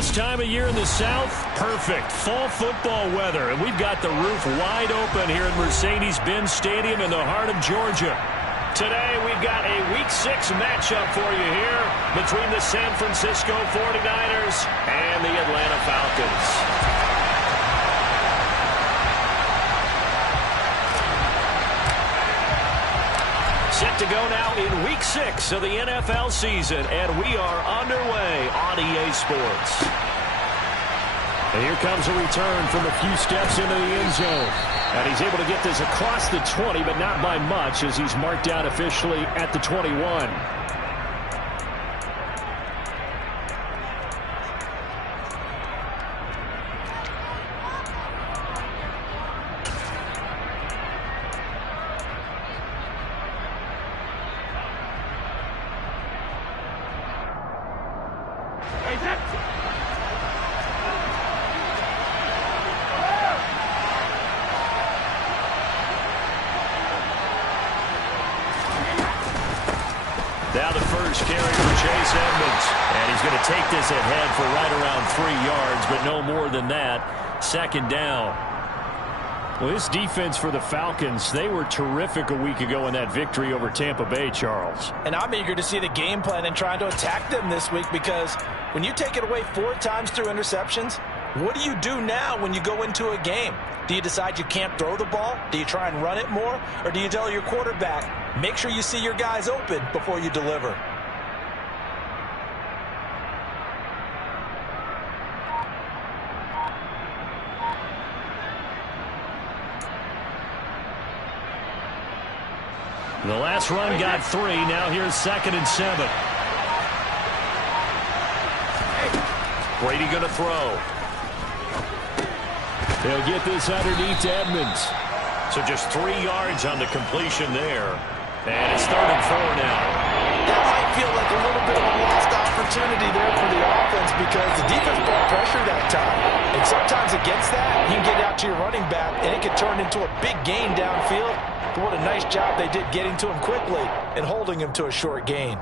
This time of year in the South, perfect. Fall football weather, and we've got the roof wide open here at Mercedes-Benz Stadium in the heart of Georgia. Today, we've got a Week 6 matchup for you here between the San Francisco 49ers and the Atlanta Falcons. Set to go now in Week 6 of the NFL season, and we are underway on EA Sports. And here comes a return from a few steps into the end zone. And he's able to get this across the 20, but not by much, as he's marked out officially at the 21. Now the first carry for Chase Edmonds. And he's going to take this ahead for right around 3 yards, but no more than that. Second down. Well, this defense for the Falcons, they were terrific a week ago in that victory over Tampa Bay, Charles. And I'm eager to see the game plan and trying to attack them this week, because when you take it away 4 times through interceptions, what do you do now when you go into a game? Do you decide you can't throw the ball? Do you try and run it more? Or do you tell your quarterback, make sure you see your guys open before you deliver? The last run got 3. Now here's 2nd and 7. Brady going to throw. They'll get this underneath to Edmonds. So just 3 yards on the completion there. And it's 3rd and 4 now. That might feel like a little bit of a lost opportunity there for the offense, because the defense brought pressure that time. And sometimes against that, you can get out to your running back, and it can turn into a big gain downfield. But what a nice job they did getting to him quickly and holding him to a short gain.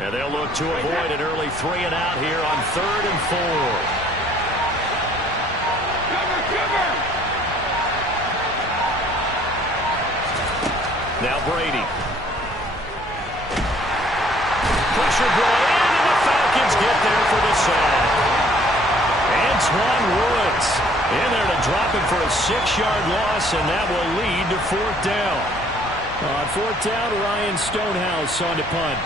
And they'll look to avoid an early 3 and out here on 3rd and 4. Now Brady. Pressure brought in, and the Falcons get there for the sack. Antoine Woods in there to drop him for a 6-yard loss, and that will lead to 4th down. On 4th down, Ryan Stonehouse on to punt.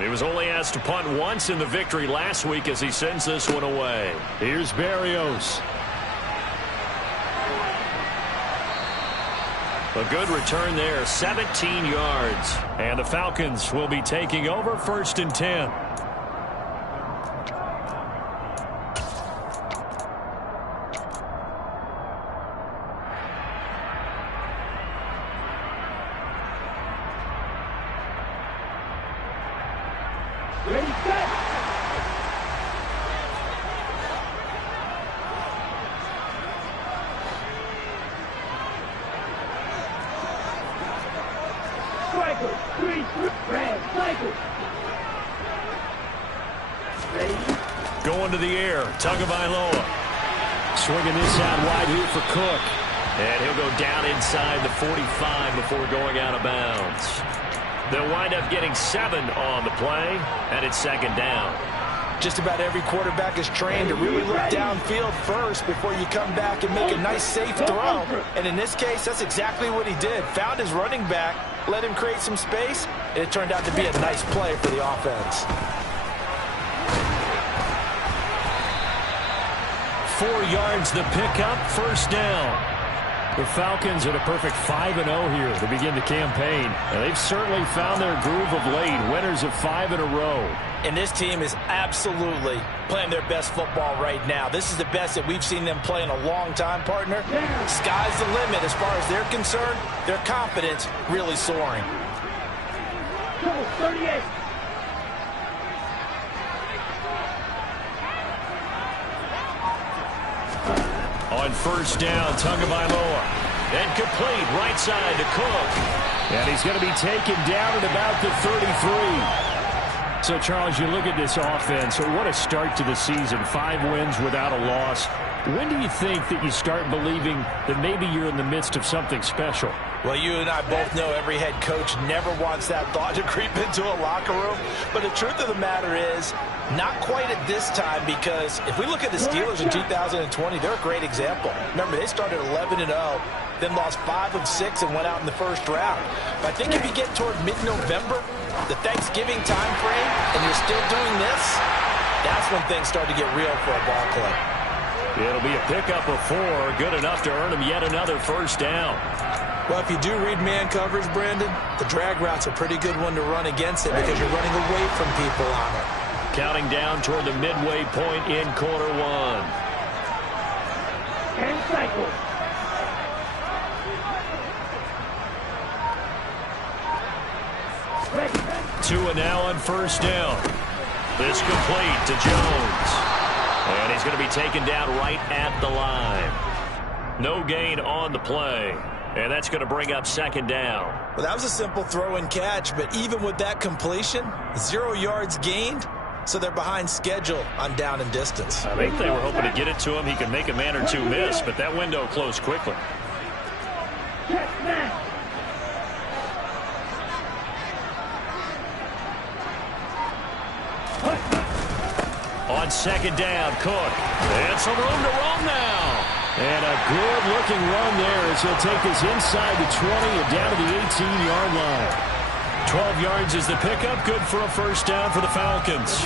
He was only asked to punt once in the victory last week as he sends this one away. Here's Berrios. A good return there, 17 yards. And the Falcons will be taking over 1st and 10. Ready, set! Striker, 3, red, cycle. Ready? Going to the air, Tagovailoa. Swinging this out wide here for Cook. And he'll go down inside the 45 before going out of bounds. They'll wind up getting 7 on the play, and it's 2nd down. Just about every quarterback is trained to really look downfield first before you come back and make a nice, safe throw. And in this case, that's exactly what he did. Found his running back, let him create some space, and it turned out to be a nice play for the offense. 4 yards the pickup, 1st down. The Falcons at a perfect 5-0 here to begin the campaign. And they've certainly found their groove of late, winners of 5 in a row. And this team is absolutely playing their best football right now. This is the best that we've seen them play in a long time, partner. Sky's the limit as far as they're concerned. Their confidence really soaring. 38. On first down, Tagovailoa. And complete right side to Cook. And he's going to be taken down at about the 33. So, Charles, you look at this offense, what a start to the season. 5 wins without a loss. When do you think that you start believing that maybe you're in the midst of something special? Well, you and I both know every head coach never wants that thought to creep into a locker room. But the truth of the matter is, not quite at this time, because if we look at the Steelers in 2020, they're a great example. Remember, they started 11-0, then lost 5 of 6 and went out in the first round. But I think if you get toward mid-November, the Thanksgiving time frame, and you're still doing this, that's when things start to get real for a ball club. It'll be a pickup of 4, good enough to earn him yet another first down. Well, if you do read man coverage, Brandon, the drag route's a pretty good one to run against it because you're running away from people on it. Counting down toward the midway point in quarter 1. And cycle. Tua now on first down. This complete to Jones. And he's going to be taken down right at the line. No gain on the play. And that's going to bring up second down. Well, that was a simple throw and catch, but even with that completion, 0 yards gained, so they're behind schedule on down and distance. I think they were hoping to get it to him. He could make a man or two miss, but that window closed quickly. On second down, Cook. And some room to roam now. And a good-looking run there as he'll take this inside the 20 and down to the 18-yard line. 12 yards is the pickup. Good for a first down for the Falcons.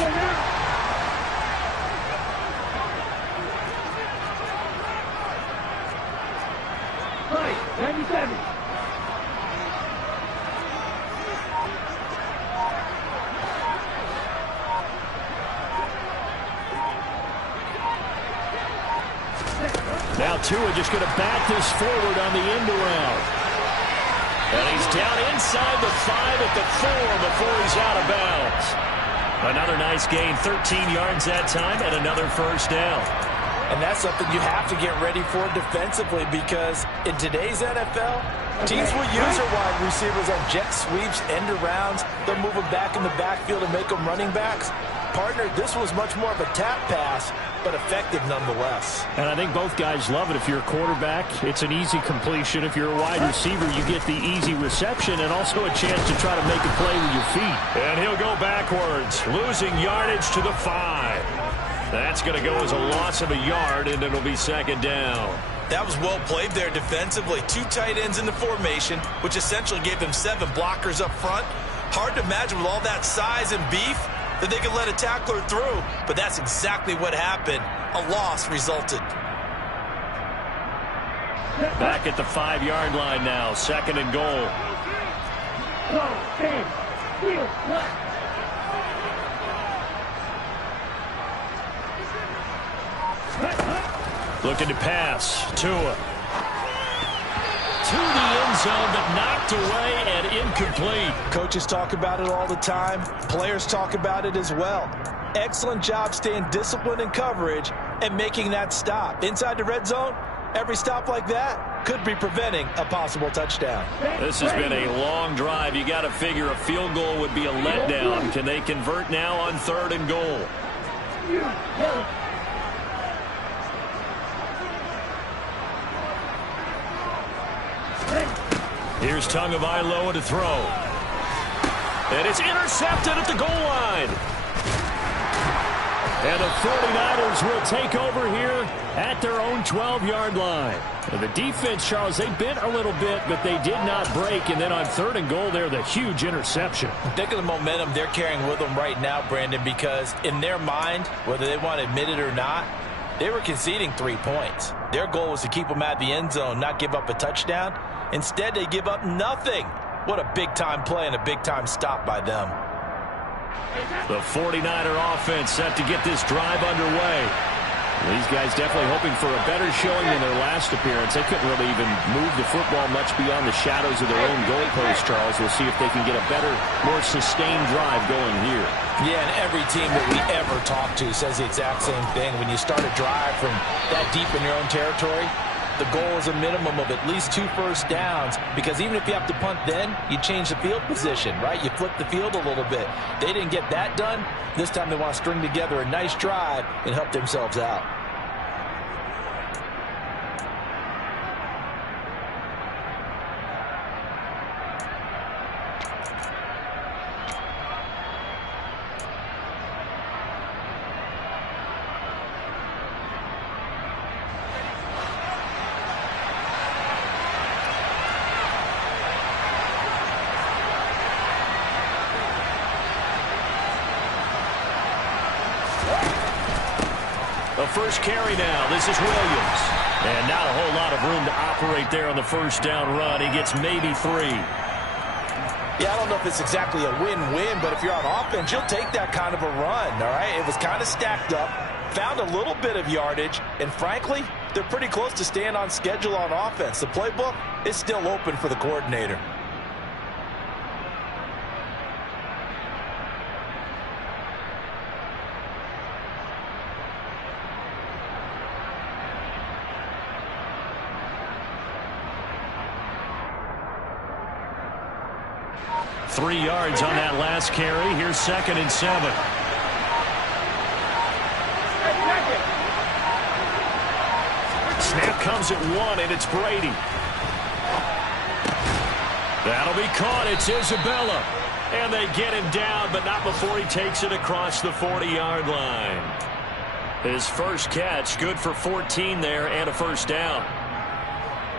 Right, 97. Now Tua just going to bat this forward on the end around. And he's down inside the 5 at the 4 before he's out of bounds. Another nice gain, 13 yards that time, and another first down. And that's something you have to get ready for defensively, because in today's NFL, teams will use their wide receivers on jet sweeps, end arounds. They'll move them back in the backfield and make them running backs. Partner, this was much more of a tap pass, but effective nonetheless. And I think both guys love it. If you're a quarterback, it's an easy completion. If you're a wide receiver, you get the easy reception and also a chance to try to make a play with your feet. And he'll go backwards, losing yardage to the 5. That's going to go as a loss of a yard, and it'll be second down. That was well played there defensively. 2 tight ends in the formation, which essentially gave them 7 blockers up front. Hard to imagine with all that size and beef that they could let a tackler through, but that's exactly what happened. A loss resulted. Back at the 5-yard line now, second and goal. Looking to pass. Tua. To the end zone, but knocked away and incomplete. Coaches talk about it all the time. Players talk about it as well. Excellent job staying disciplined in coverage and making that stop. Inside the red zone, every stop like that could be preventing a possible touchdown. This has been a long drive. You got to figure a field goal would be a letdown. Can they convert now on 3rd and goal? Here's Tagovailoa to throw. And it's intercepted at the goal line. And the 49ers will take over here at their own 12-yard line. And the defense, Charles, they bent a little bit, but they did not break. And then on 3rd and goal there, the huge interception. Think of the momentum they're carrying with them right now, Brandon, because in their mind, whether they want to admit it or not, they were conceding 3 points. Their goal was to keep them at the end zone, not give up a touchdown. Instead, they give up nothing. What a big-time play and a big-time stop by them. The 49er offense set to get this drive underway. These guys definitely hoping for a better showing than their last appearance. They couldn't really even move the football much beyond the shadows of their own goalpost, Charles. We'll see if they can get a better, more sustained drive going here. Yeah, and every team that we ever talk to says the exact same thing. When you start a drive from that deep in your own territory, the goal is a minimum of at least 2 first downs, because even if you have to punt then, you change the field position, right? You flip the field a little bit. They didn't get that done. This time they want to string together a nice drive and help themselves out. The first carry now. This is Williams. And not a whole lot of room to operate there on the first down run. He gets maybe 3. Yeah, I don't know if it's exactly a win-win, but if you're on offense, you'll take that kind of a run, all right? It was kind of stacked up, found a little bit of yardage, and frankly, they're pretty close to staying on schedule on offense. The playbook is still open for the coordinator. Three yards on that last carry. Here's 2nd and 7. Snap comes at 1, and it's Brady. That'll be caught. It's Isabella. And they get him down, but not before he takes it across the 40-yard line. His first catch, good for 14 there and a first down.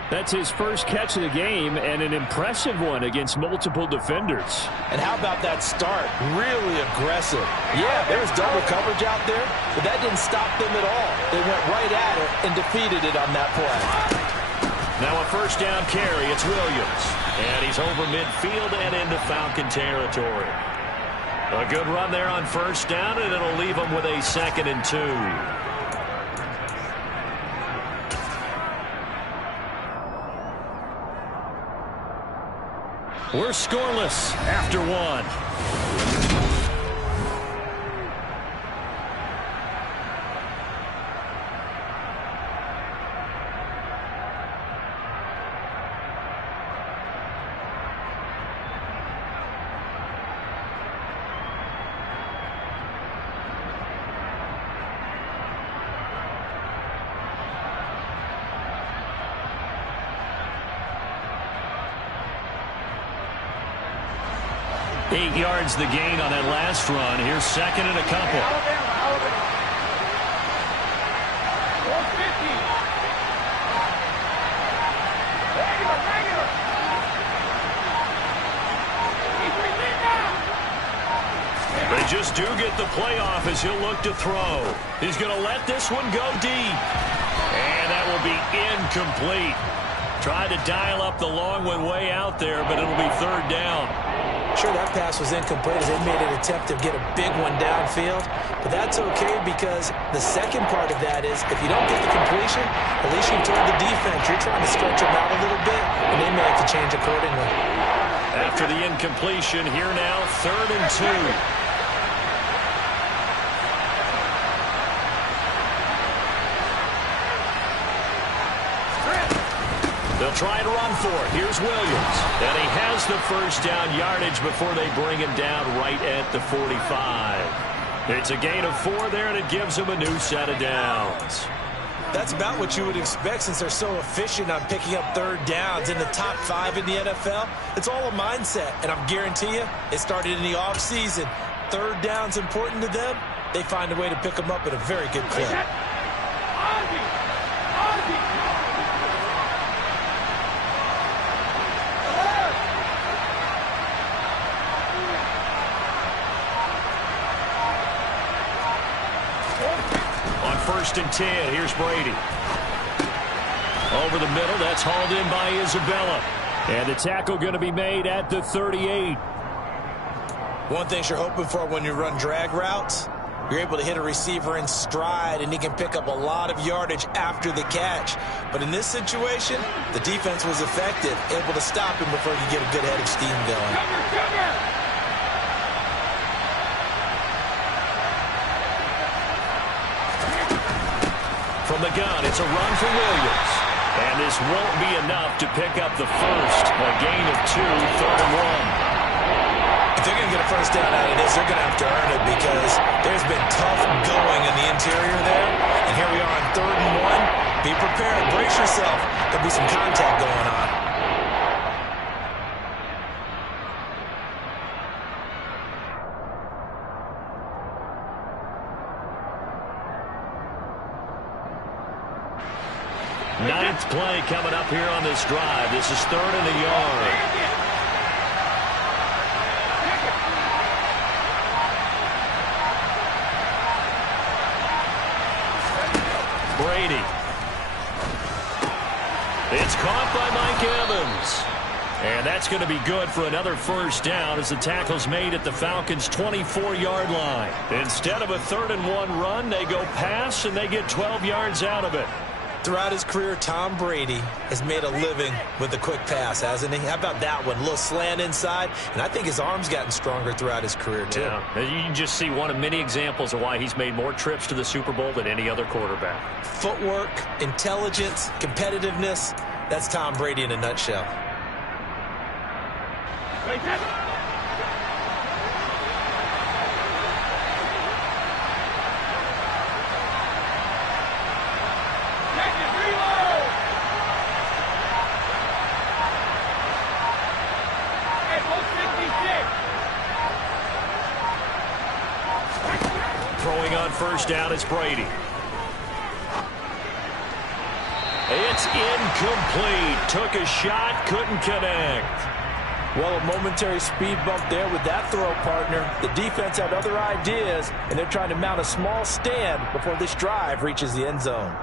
That's his first catch of the game, and an impressive one against multiple defenders. And how about that start? Really aggressive. Yeah, there was double coverage out there, but that didn't stop them at all. They went right at it and defeated it on that play. Now a first down carry. It's Williams. And he's over midfield and into Falcon territory. A good run there on first down, and it'll leave them with a 2nd and 2. We're scoreless after 1. Eight yards the gain on that last run. Here's 2nd and a couple. They just do get the playoff as he'll look to throw. He's going to let this one go deep. And that will be incomplete. Tried to dial up the long one way out there, but it'll be 3rd down. Sure, that pass was incomplete as they made an attempt to get a big one downfield. But that's okay, because the second part of that is if you don't get the completion, at least you've told the defense you're trying to stretch them out a little bit, and they may have to change accordingly. After the incompletion, here now, 3rd and 2. They'll try to run for it. Here's Williams. And he has the first down yardage before they bring him down right at the 45. It's a gain of 4 there, and it gives him a new set of downs. That's about what you would expect since they're so efficient on picking up 3rd downs in the top 5 in the NFL. It's all a mindset, and I guarantee you it started in the offseason. 3rd down's important to them. They find a way to pick them up at a very good clip. On 1st and 10, here's Brady. Over the middle, that's hauled in by Isabella. And the tackle going to be made at the 38. One thing you're hoping for when you run drag routes, You're able to hit a receiver in stride, and he can pick up a lot of yardage after the catch. But in this situation, the defense was effective, able to stop him before he could get a good head of steam going. From the gun, it's a run for Williams. And this won't be enough to pick up the first. A gain of 2, 3rd and 1. If they're going to get a first down out of this, they're going to have to earn it because there's been tough going in the interior there. And here we are on 3rd and 1. Be prepared. Brace yourself. There'll be some contact going on. Ninth play coming up here on this drive. This is 3rd and a yard. Brady. It's caught by Mike Evans. And that's going to be good for another first down as the tackle's made at the Falcons' 24-yard line. Instead of a 3rd and 1 run, they go pass, and they get 12 yards out of it. Throughout his career, Tom Brady has made a living with the quick pass, hasn't he? How about that one? A little slant inside, and I think his arm's gotten stronger throughout his career, too. Yeah, you can just see one of many examples of why he's made more trips to the Super Bowl than any other quarterback. Footwork, intelligence, competitiveness, that's Tom Brady in a nutshell. Throwing on first down is Brady. It's incomplete. Took a shot, couldn't connect. Well, a momentary speed bump there with that throw, partner. The defense had other ideas, and they're trying to mount a small stand before this drive reaches the end zone.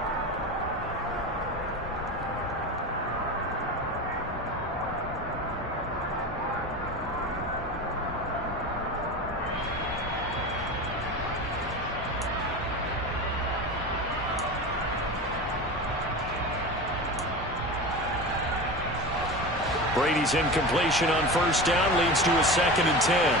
Brady's incompletion on first down leads to a 2nd and 10.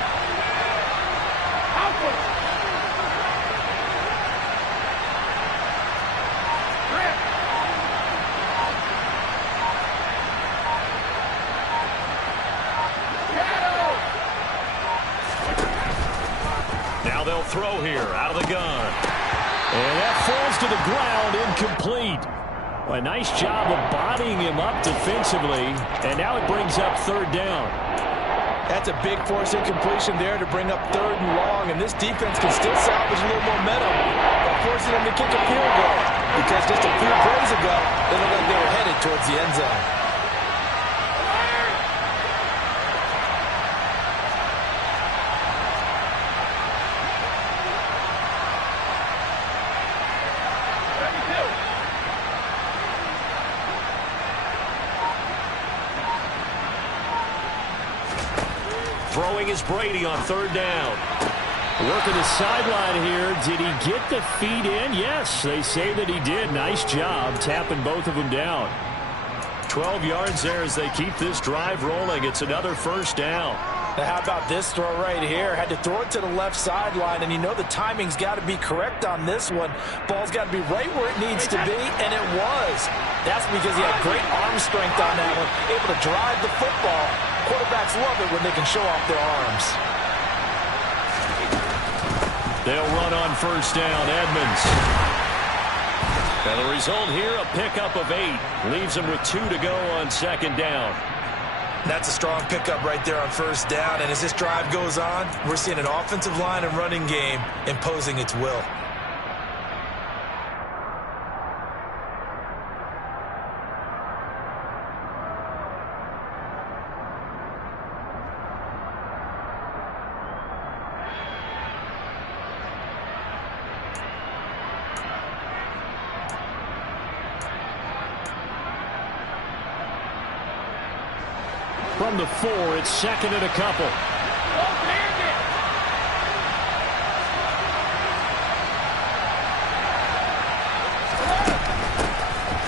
Now they'll throw here out of the gun. And that falls to the ground, incomplete. A nice job of bodying him up defensively, and now it brings up 3rd down. That's a big force incompletion there to bring up 3rd and long, and this defense can still salvage a little momentum by forcing them to kick a field goal, because just a few plays ago, they looked like they were headed towards the end zone. Throwing is Brady on 3rd down. Working the sideline here. Did he get the feet in? Yes, they say that he did. Nice job tapping both of them down. 12 yards there as they keep this drive rolling. It's another first down. Now, how about this throw right here? Had to throw it to the left sideline, and you know the timing's got to be correct on this one. Ball's got to be right where it needs to be, and it was. That's because he had great arm strength on that one, able to drive the football. Quarterbacks love it when they can show off their arms. They'll run on first down. Edmonds. And the result here, a pickup of 8. Leaves him with 2 to go on 2nd down. That's a strong pickup right there on first down. And as this drive goes on, we're seeing an offensive line and running game imposing its will. From the 4, it's 2nd and a couple.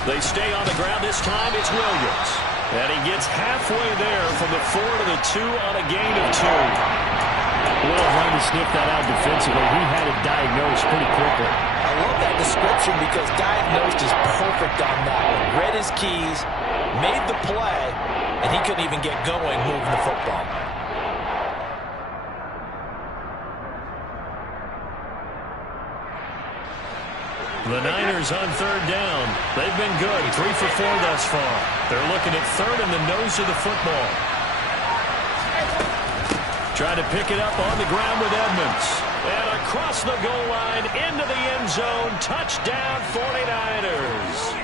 They stay on the ground. This time it's Williams. And he gets halfway there from the 4 to the 2 on a gain of 2. Well, trying to sniff that out defensively. He had it diagnosed pretty quickly. I love that description because diagnosed is perfect on that one. Read his keys, made the play, and he couldn't even get going moving the football. The Niners on 3rd down. They've been good, 3 for 4 thus far. They're looking at 3rd in the nose of the football. Trying to pick it up on the ground with Edmonds. And across the goal line into the end zone. Touchdown 49ers.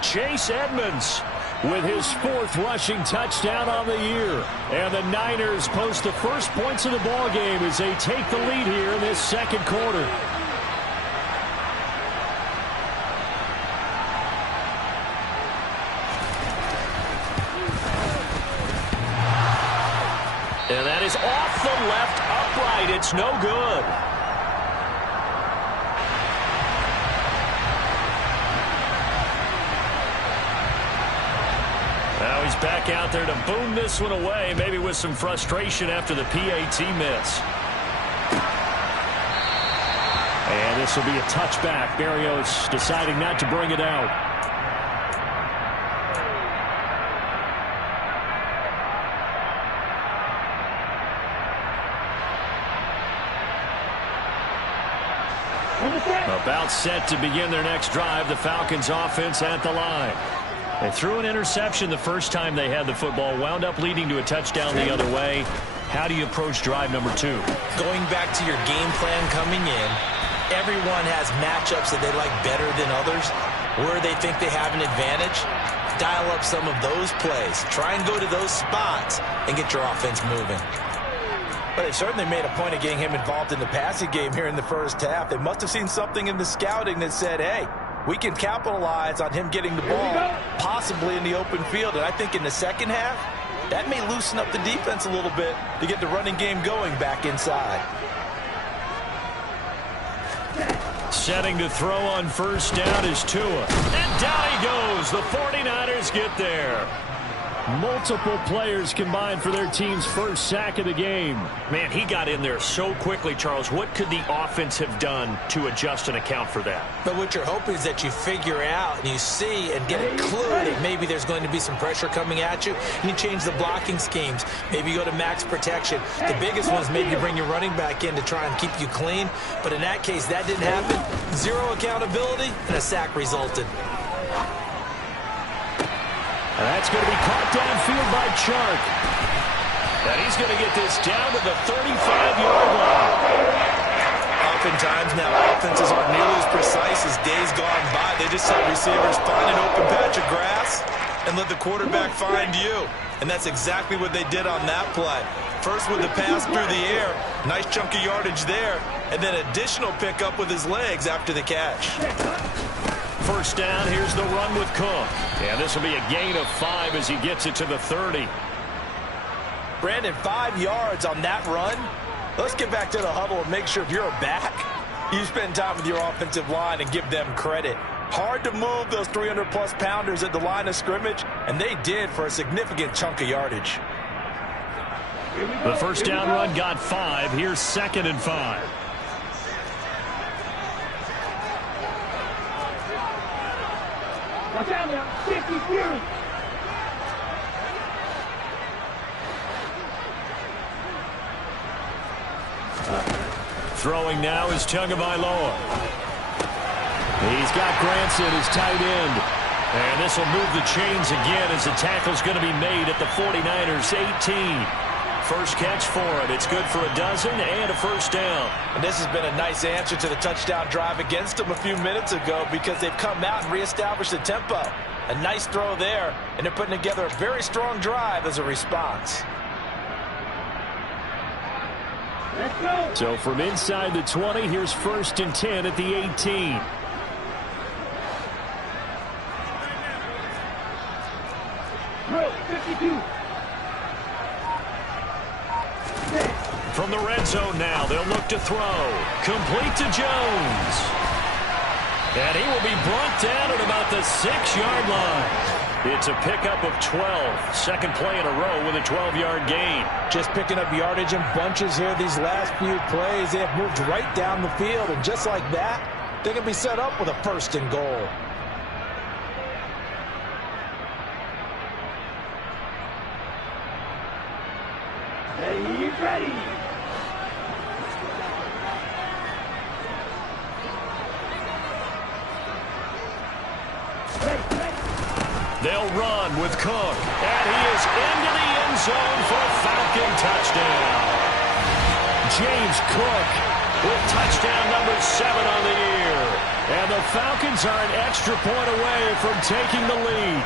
Chase Edmonds with his 4th rushing touchdown on the year. And the Niners post the first points of the ball game as they take the lead here in this 2nd quarter. And that is off the left upright. It's no good. Now he's back out there to boom this one away, maybe with some frustration after the PAT miss. And this will be a touchback. Berrios deciding not to bring it out. About set to begin their next drive. The Falcons offense at the line. They threw an interception the first time they had the football. Wound up leading to a touchdown the other way. How do you approach drive number 2? Going back to your game plan coming in, everyone has matchups that they like better than others. Where they think they have an advantage, dial up some of those plays. Try and go to those spots and get your offense moving. But they certainly made a point of getting him involved in the passing game here in the first half. They must have seen something in the scouting that said, hey, we can capitalize on him getting the ball, possibly in the open field. And I think in the second half, that may loosen up the defense a little bit to get the running game going back inside. Setting to throw on first down is Tua. And down he goes. The 49ers get there. Multiple players combined for their team's first sack of the game. Man, he got in there so quickly, Charles. What could the offense have done to adjust and account for that? But what you're hoping is that you figure out and you see and get a clue that maybe there's going to be some pressure coming at you. And you change the blocking schemes. Maybe you go to max protection. The biggest one is maybe you bring your running back in to try and keep you clean. But in that case, that didn't happen. Zero accountability, and a sack resulted. And that's going to be caught downfield by Chark. And he's going to get this down to the 35-yard line. Oftentimes now, offenses aren't nearly as precise as days gone by. They just have receivers find an open patch of grass and let the quarterback find you. And that's exactly what they did on that play. First with the pass through the air, nice chunk of yardage there, and then additional pickup with his legs after the catch. First down, here's the run with Cook. And this will be a gain of 5 as he gets it to the 30. Brandon, 5 yards on that run. Let's get back to the huddle and make sure if you're a back, you spend time with your offensive line and give them credit. Hard to move those 300-plus pounders at the line of scrimmage, and they did for a significant chunk of yardage. The first down run got 5. Here's 2nd and 5. Watch out now, 50 Fury. Throwing now is Tagovailoa. He's got Granson as tight end. And this will move the chains again as the tackle's going to be made at the 49ers 18. First catch for him. It's good for a dozen and a first down. And this has been a nice answer to the touchdown drive against them a few minutes ago because they've come out and reestablished the tempo. A nice throw there, and they're putting together a very strong drive as a response. Let's go. So from inside the 20, here's 1st and 10 at the 18. Drill, 52. From the red zone now, they'll look to throw. Complete to Jones. And he will be brought down at about the 6-yard line. It's a pickup of 12. Second play in a row with a 12-yard gain. Just picking up yardage in bunches here these last few plays. They have moved right down the field, and just like that, they can be set up with a 1st and goal. Hey, he's ready. They'll run with Cook, and he is into the end zone for a Falcon touchdown. James Cook with touchdown number 7 on the year. And the Falcons are an extra point away from taking the lead.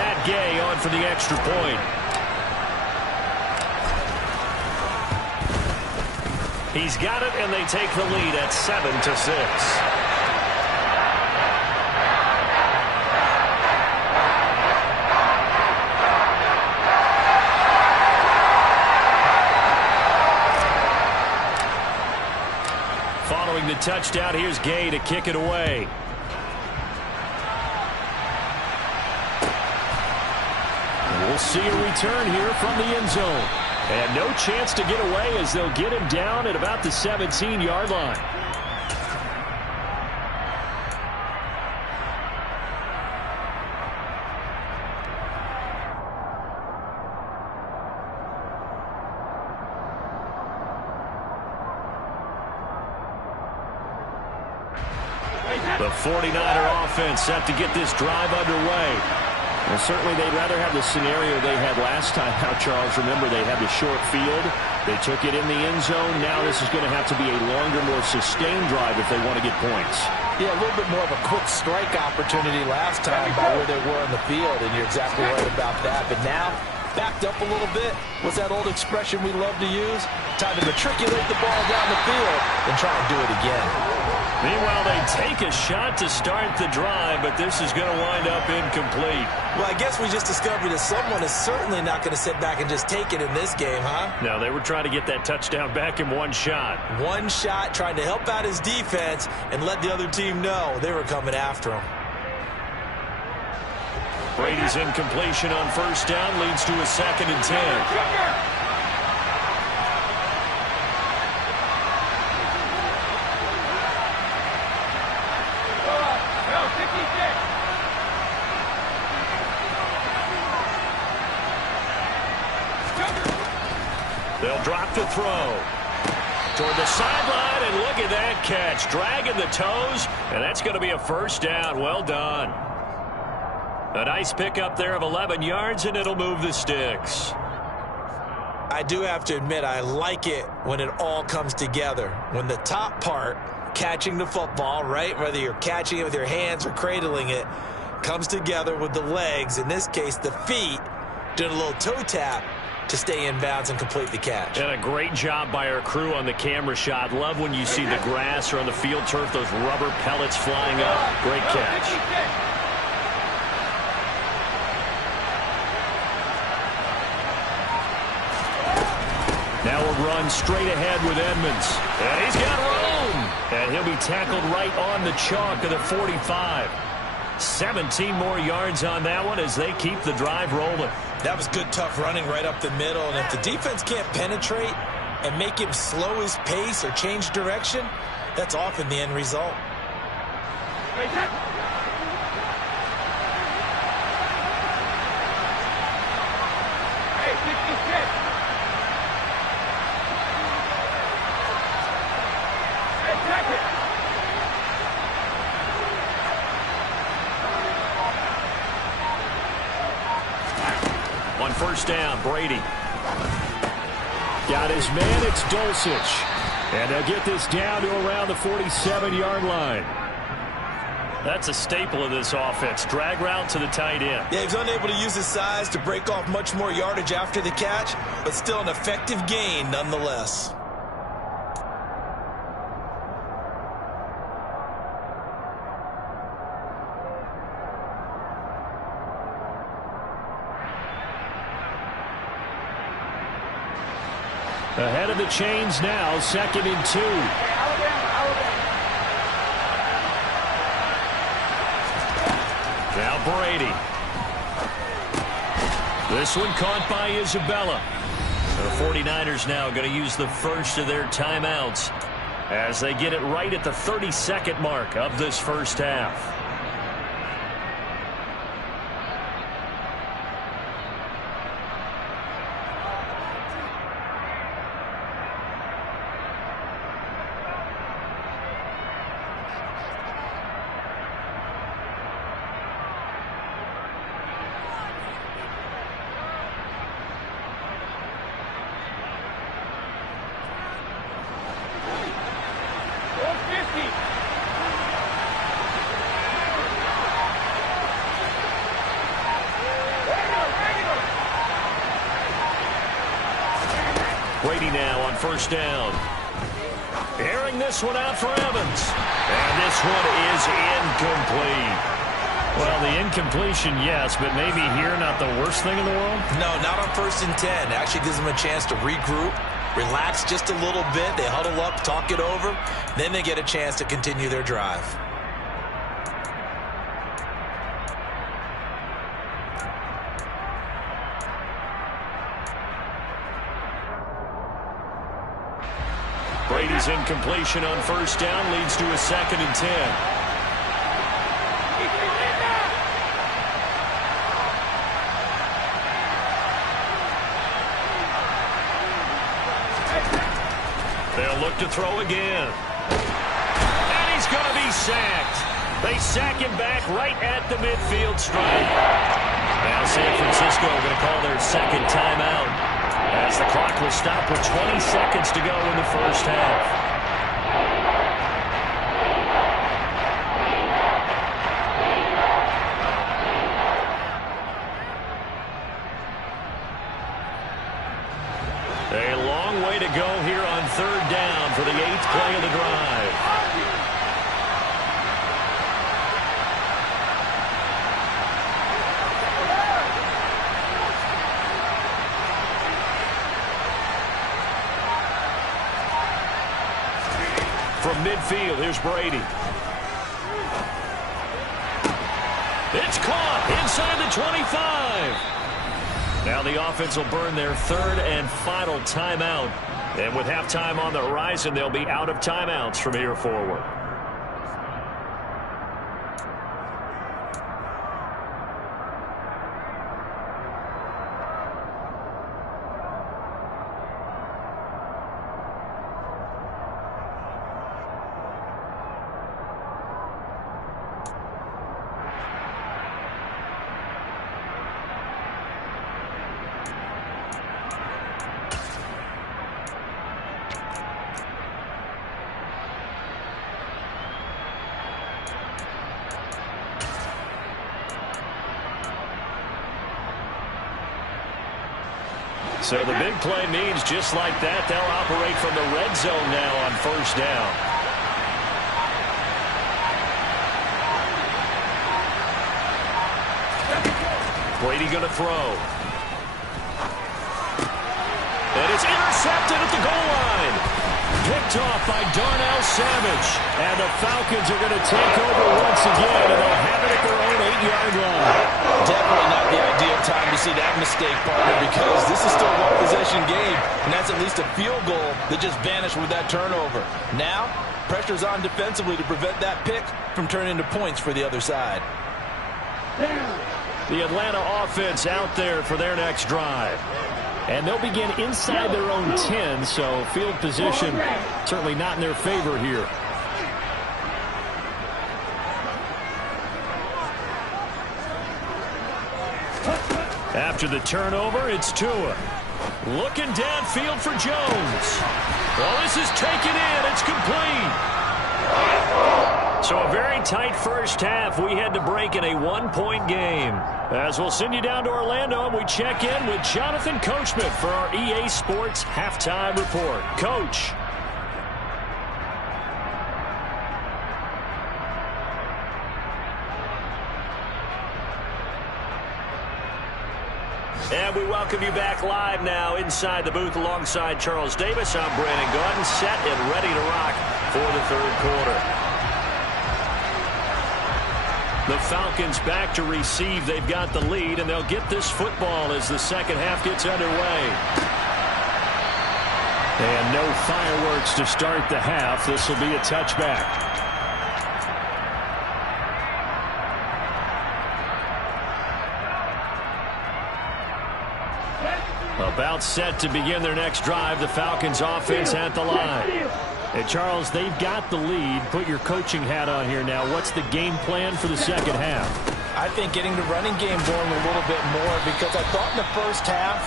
Matt Gay on for the extra point. He's got it, and they take the lead at 7-6. Following the touchdown, here's Gay to kick it away. And we'll see a return here from the end zone. And no chance to get away as they'll get him down at about the 17-yard line. The 49er offense set to get this drive underway. Well, certainly they'd rather have the scenario they had last time. Now, Charles, remember they had the short field. They took it in the end zone. Now this is going to have to be a longer, more sustained drive if they want to get points. Yeah, a little bit more of a quick strike opportunity last time by where they were on the field, and you're exactly right about that. But now, backed up a little bit. What's that old expression we love to use? Time to matriculate the ball down the field and try and do it again. Meanwhile, they take a shot to start the drive, but this is going to wind up incomplete. Well, I guess we just discovered that someone is certainly not going to sit back and just take it in this game, huh? No, they were trying to get that touchdown back in one shot. One shot, trying to help out his defense and let the other team know they were coming after him. Brady's incompletion on first down leads to a 2nd and 10. They'll drop to throw. Toward the sideline, and look at that catch. Dragging the toes, and that's going to be a 1st down. Well done. A nice pickup there of 11 yards, and it'll move the sticks. I do have to admit, I like it when it all comes together. When the top part, catching the football, right, whether you're catching it with your hands or cradling it, comes together with the legs, in this case the feet, doing a little toe tap to stay in bounds and complete the catch. And a great job by our crew on the camera shot. Love when you see the grass or on the field turf, those rubber pellets flying up. Great catch. Now a run straight ahead with Edmonds. And he's got room. And he'll be tackled right on the chalk of the 45. 17 more yards on that one as they keep the drive rolling. That was good, tough running right up the middle. And if the defense can't penetrate and make him slow his pace or change direction, that's often the end result. On first down, Brady. Got his man, it's Dulcich. And they'll get this down to around the 47-yard line. That's a staple of this offense. Drag route to the tight end. Yeah, he's unable to use his size to break off much more yardage after the catch, but still an effective gain nonetheless. Ahead of the chains now, 2nd and 2. Brady. This one caught by Isabella. The 49ers now going to use the first of their timeouts as they get it right at the 30-second mark of this first half. Brady now on first down. Airing this one out for Evans. And this one is incomplete. Well, the incompletion, yes, but maybe here not the worst thing in the world? No, not on 1st and 10. It actually gives them a chance to regroup, relax just a little bit. They huddle up, talk it over. Then they get a chance to continue their drive. Brady's incompletion on first down leads to a 2nd and 10. They'll look to throw again. And he's going to be sacked. They sack him back right at the midfield stripe. Now San Francisco going to call their 2nd timeout, as the clock will stop with 20 seconds to go in the first half. A long way to go here on 3rd down for the 8th play of the drive. From midfield, here's Brady. It's caught inside the 25. Now the offense will burn their 3rd and final timeout. And with halftime on the horizon, they'll be out of timeouts from here forward. So the big play means just like that, they'll operate from the red zone now on first down. Brady going to throw. And it's intercepted at the goal line. Picked off by Darnell Savage. And the Falcons are going to take over once again, and they'll have it at their own 8-yard line. Definitely not the ideal time to see that mistake, partner, because this is still a one-possession game, and that's at least a field goal that just vanished with that turnover. Now, pressure's on defensively to prevent that pick from turning into points for the other side. The Atlanta offense out there for their next drive. And they'll begin inside their own 10, so field position certainly not in their favor here. After the turnover, it's Tua. Looking downfield for Jones. Well, this is taken in. It's complete. So a very tight first half. We had to break in a one-point game. As we'll send you down to Orlando, and we check in with Jonathan Coachman for our EA Sports Halftime Report. Coach. And we welcome you back live now inside the booth alongside Charles Davis. I'm Brandon Gordon, set and ready to rock for the third quarter. The Falcons back to receive. They've got the lead, and they'll get this football as the second half gets underway. And no fireworks to start the half. This will be a touchback. About set to begin their next drive. The Falcons offense at the line. And Charles, they've got the lead. Put your coaching hat on here now. What's the game plan for the second half? I think getting the running game going a little bit more, because I thought in the first half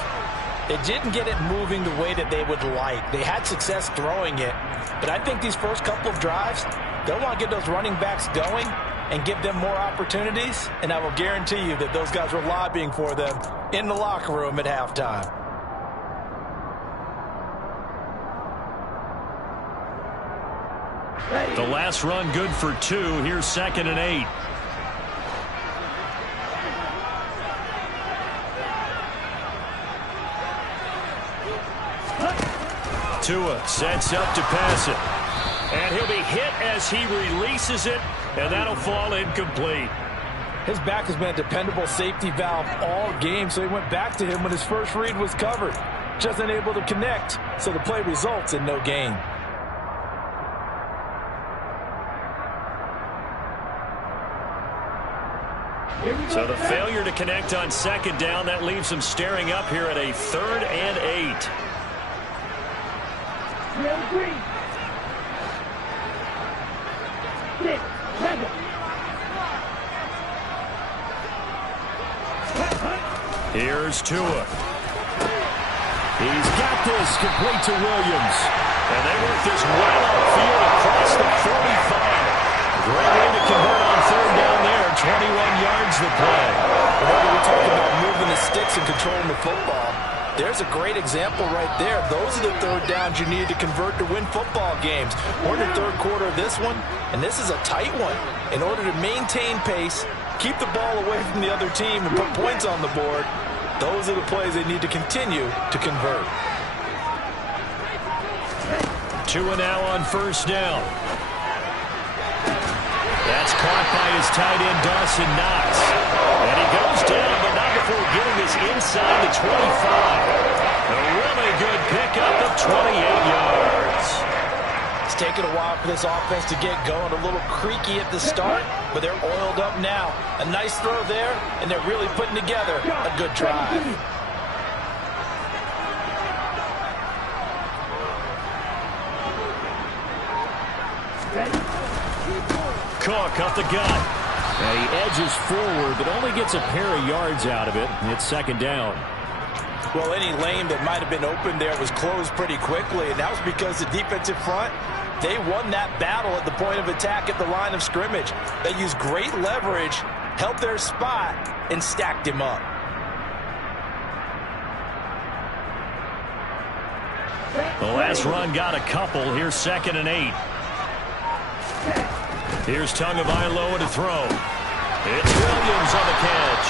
they didn't get it moving the way that they would like. They had success throwing it, but I think these first couple of drives, they'll want to get those running backs going and give them more opportunities, and I will guarantee you that those guys were lobbying for them in the locker room at halftime. The last run good for 2. Here's 2nd and 8. Tua sets up to pass it. And he'll be hit as he releases it, and that'll fall incomplete. His back has been a dependable safety valve all game, so he went back to him when his first read was covered. Just unable to connect, so the play results in no gain. So the failure to connect on 2nd down, that leaves them staring up here at a 3rd and 8. Here's Tua. He's got this complete to Williams. And they work this well upfield across the 45. Great way to convert on 3rd down there. 21 yards the play. Whenever we talk about moving the sticks and controlling the football, there's a great example right there. Those are the 3rd downs you need to convert to win football games. We're in the 3rd quarter of this one, and this is a tight one. In order to maintain pace, keep the ball away from the other team, and put points on the board, those are the plays they need to continue to convert. Tua now on 1st down. That's caught by his tight end, Dawson Knox. And he goes down, but not before getting this inside the 25. A really good pickup of 28 yards. It's taken a while for this offense to get going. A little creaky at the start, but they're oiled up now. A nice throw there, and they're really putting together a good drive. Cook up the gut. And he edges forward, but only gets a pair of yards out of it. It's 2nd down. Well, any lane that might have been open there was closed pretty quickly, and that was because the defensive front, they won that battle at the point of attack at the line of scrimmage. They used great leverage, held their spot, and stacked him up. The last run got a couple. Here's 2nd and 8. Here's Tagovailoa to throw. It's Williams on the catch.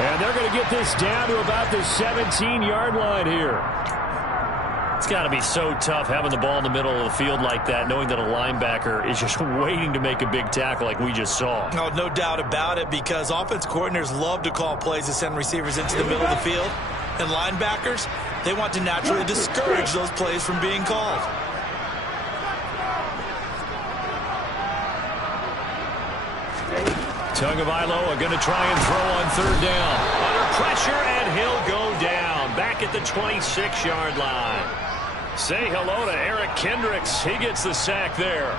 And they're going to get this down to about the 17-yard line here. It's got to be so tough having the ball in the middle of the field like that, knowing that a linebacker is just waiting to make a big tackle like we just saw. Oh, no doubt about it, because offense coordinators love to call plays to send receivers into the middle of the field. And linebackers, they want to naturally discourage those plays from being called. Tagovailoa going to try and throw on 3rd down. Under pressure, and he'll go down. Back at the 26-yard line. Say hello to Eric Kendricks. He gets the sack there.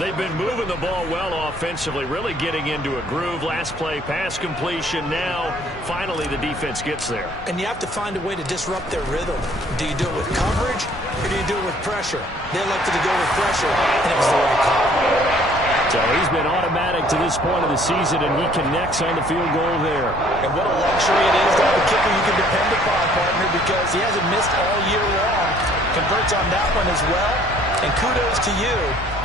They've been moving the ball well offensively, really getting into a groove. Last play, pass completion. Now, finally, the defense gets there. And you have to find a way to disrupt their rhythm. Do you do it with coverage, or do you do it with pressure? They elected to go with pressure, and it was the right call. So he's been automatic to this point of the season, and he connects on the field goal there. And what a luxury it is to have a kicker you can depend upon, partner, because he hasn't missed all year long. Converts on that one as well. And kudos to you.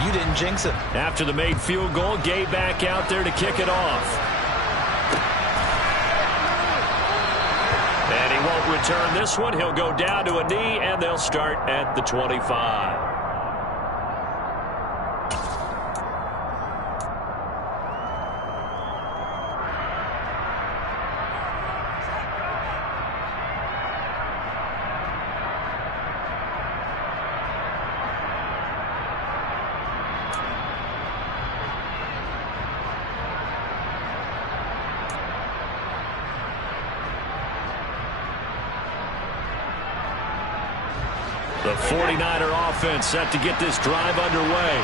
You didn't jinx him. After the made field goal, Gay back out there to kick it off. And he won't return this one. He'll go down to a knee, and they'll start at the 25. The 49er offense set to get this drive underway.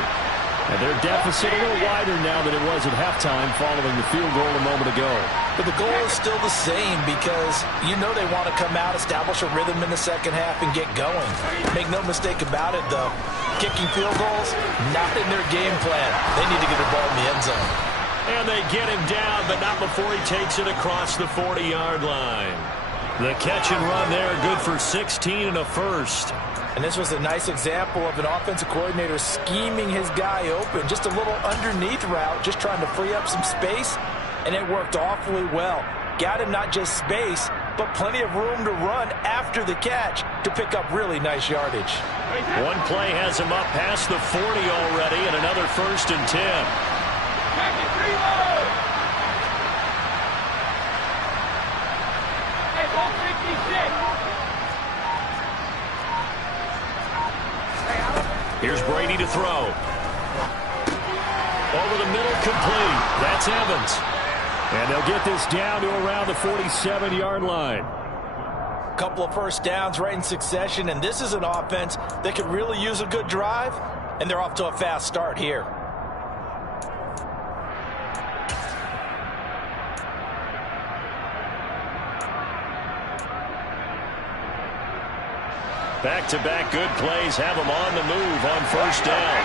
And their deficit a little wider now than it was at halftime following the field goal a moment ago. But the goal is still the same because you know they want to come out, establish a rhythm in the second half, and get going. Make no mistake about it, though. Kicking field goals, not in their game plan. They need to get the ball in the end zone. And they get him down, but not before he takes it across the 40-yard line. The catch and run there, good for 16 and a first. And this was a nice example of an offensive coordinator scheming his guy open. Just a little underneath route, just trying to free up some space, and it worked awfully well. Got him not just space, but plenty of room to run after the catch to pick up really nice yardage. One play has him up past the 40 already, and another 1st and 10. Here's Brady to throw. Over the middle, complete. That's Evans. And they'll get this down to around the 47-yard line. Couple of first downs right in succession, and this is an offense that could really use a good drive, and they're off to a fast start here. Back-to-back good plays have them on the move on 1st down.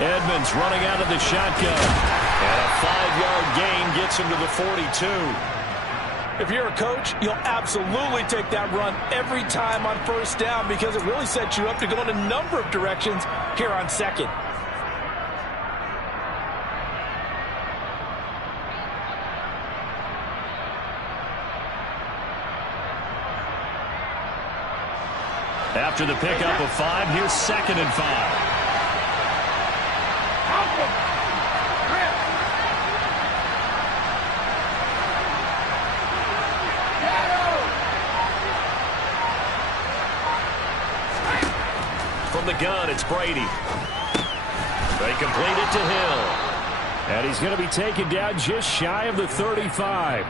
Edmonds running out of the shotgun. And a 5-yard gain gets him to the 42. If you're a coach, you'll absolutely take that run every time on 1st down because it really sets you up to go in a number of directions here on 2nd. After the pickup of 5, here's 2nd and 5. From the gun, it's Brady. They complete it to Hill. And he's going to be taken down just shy of the 35.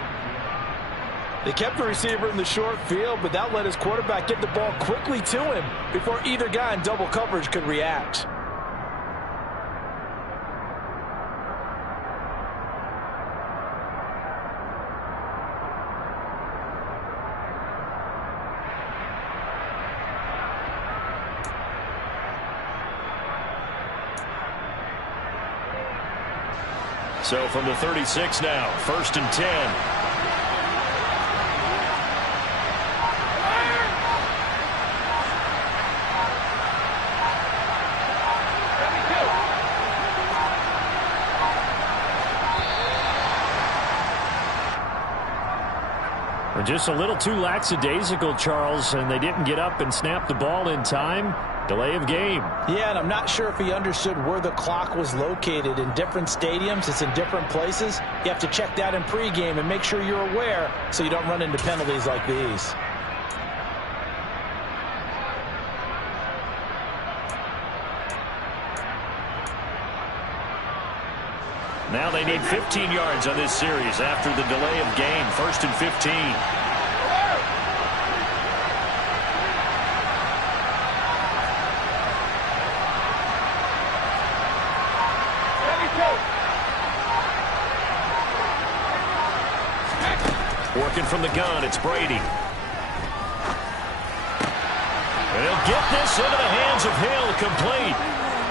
They kept the receiver in the short field, but that let his quarterback get the ball quickly to him before either guy in double coverage could react. So from the 36 now, 1st and 10. Just a little too lackadaisical, Charles, and they didn't get up and snap the ball in time. Delay of game. Yeah, and I'm not sure if he understood where the clock was located. In different stadiums, it's in different places. You have to check that in pregame and make sure you're aware so you don't run into penalties like these. Now they need 15 yards on this series after the delay of game. 1st and 15. Working from the gun, it's Brady. And he'll get this into the hands of Hill, complete.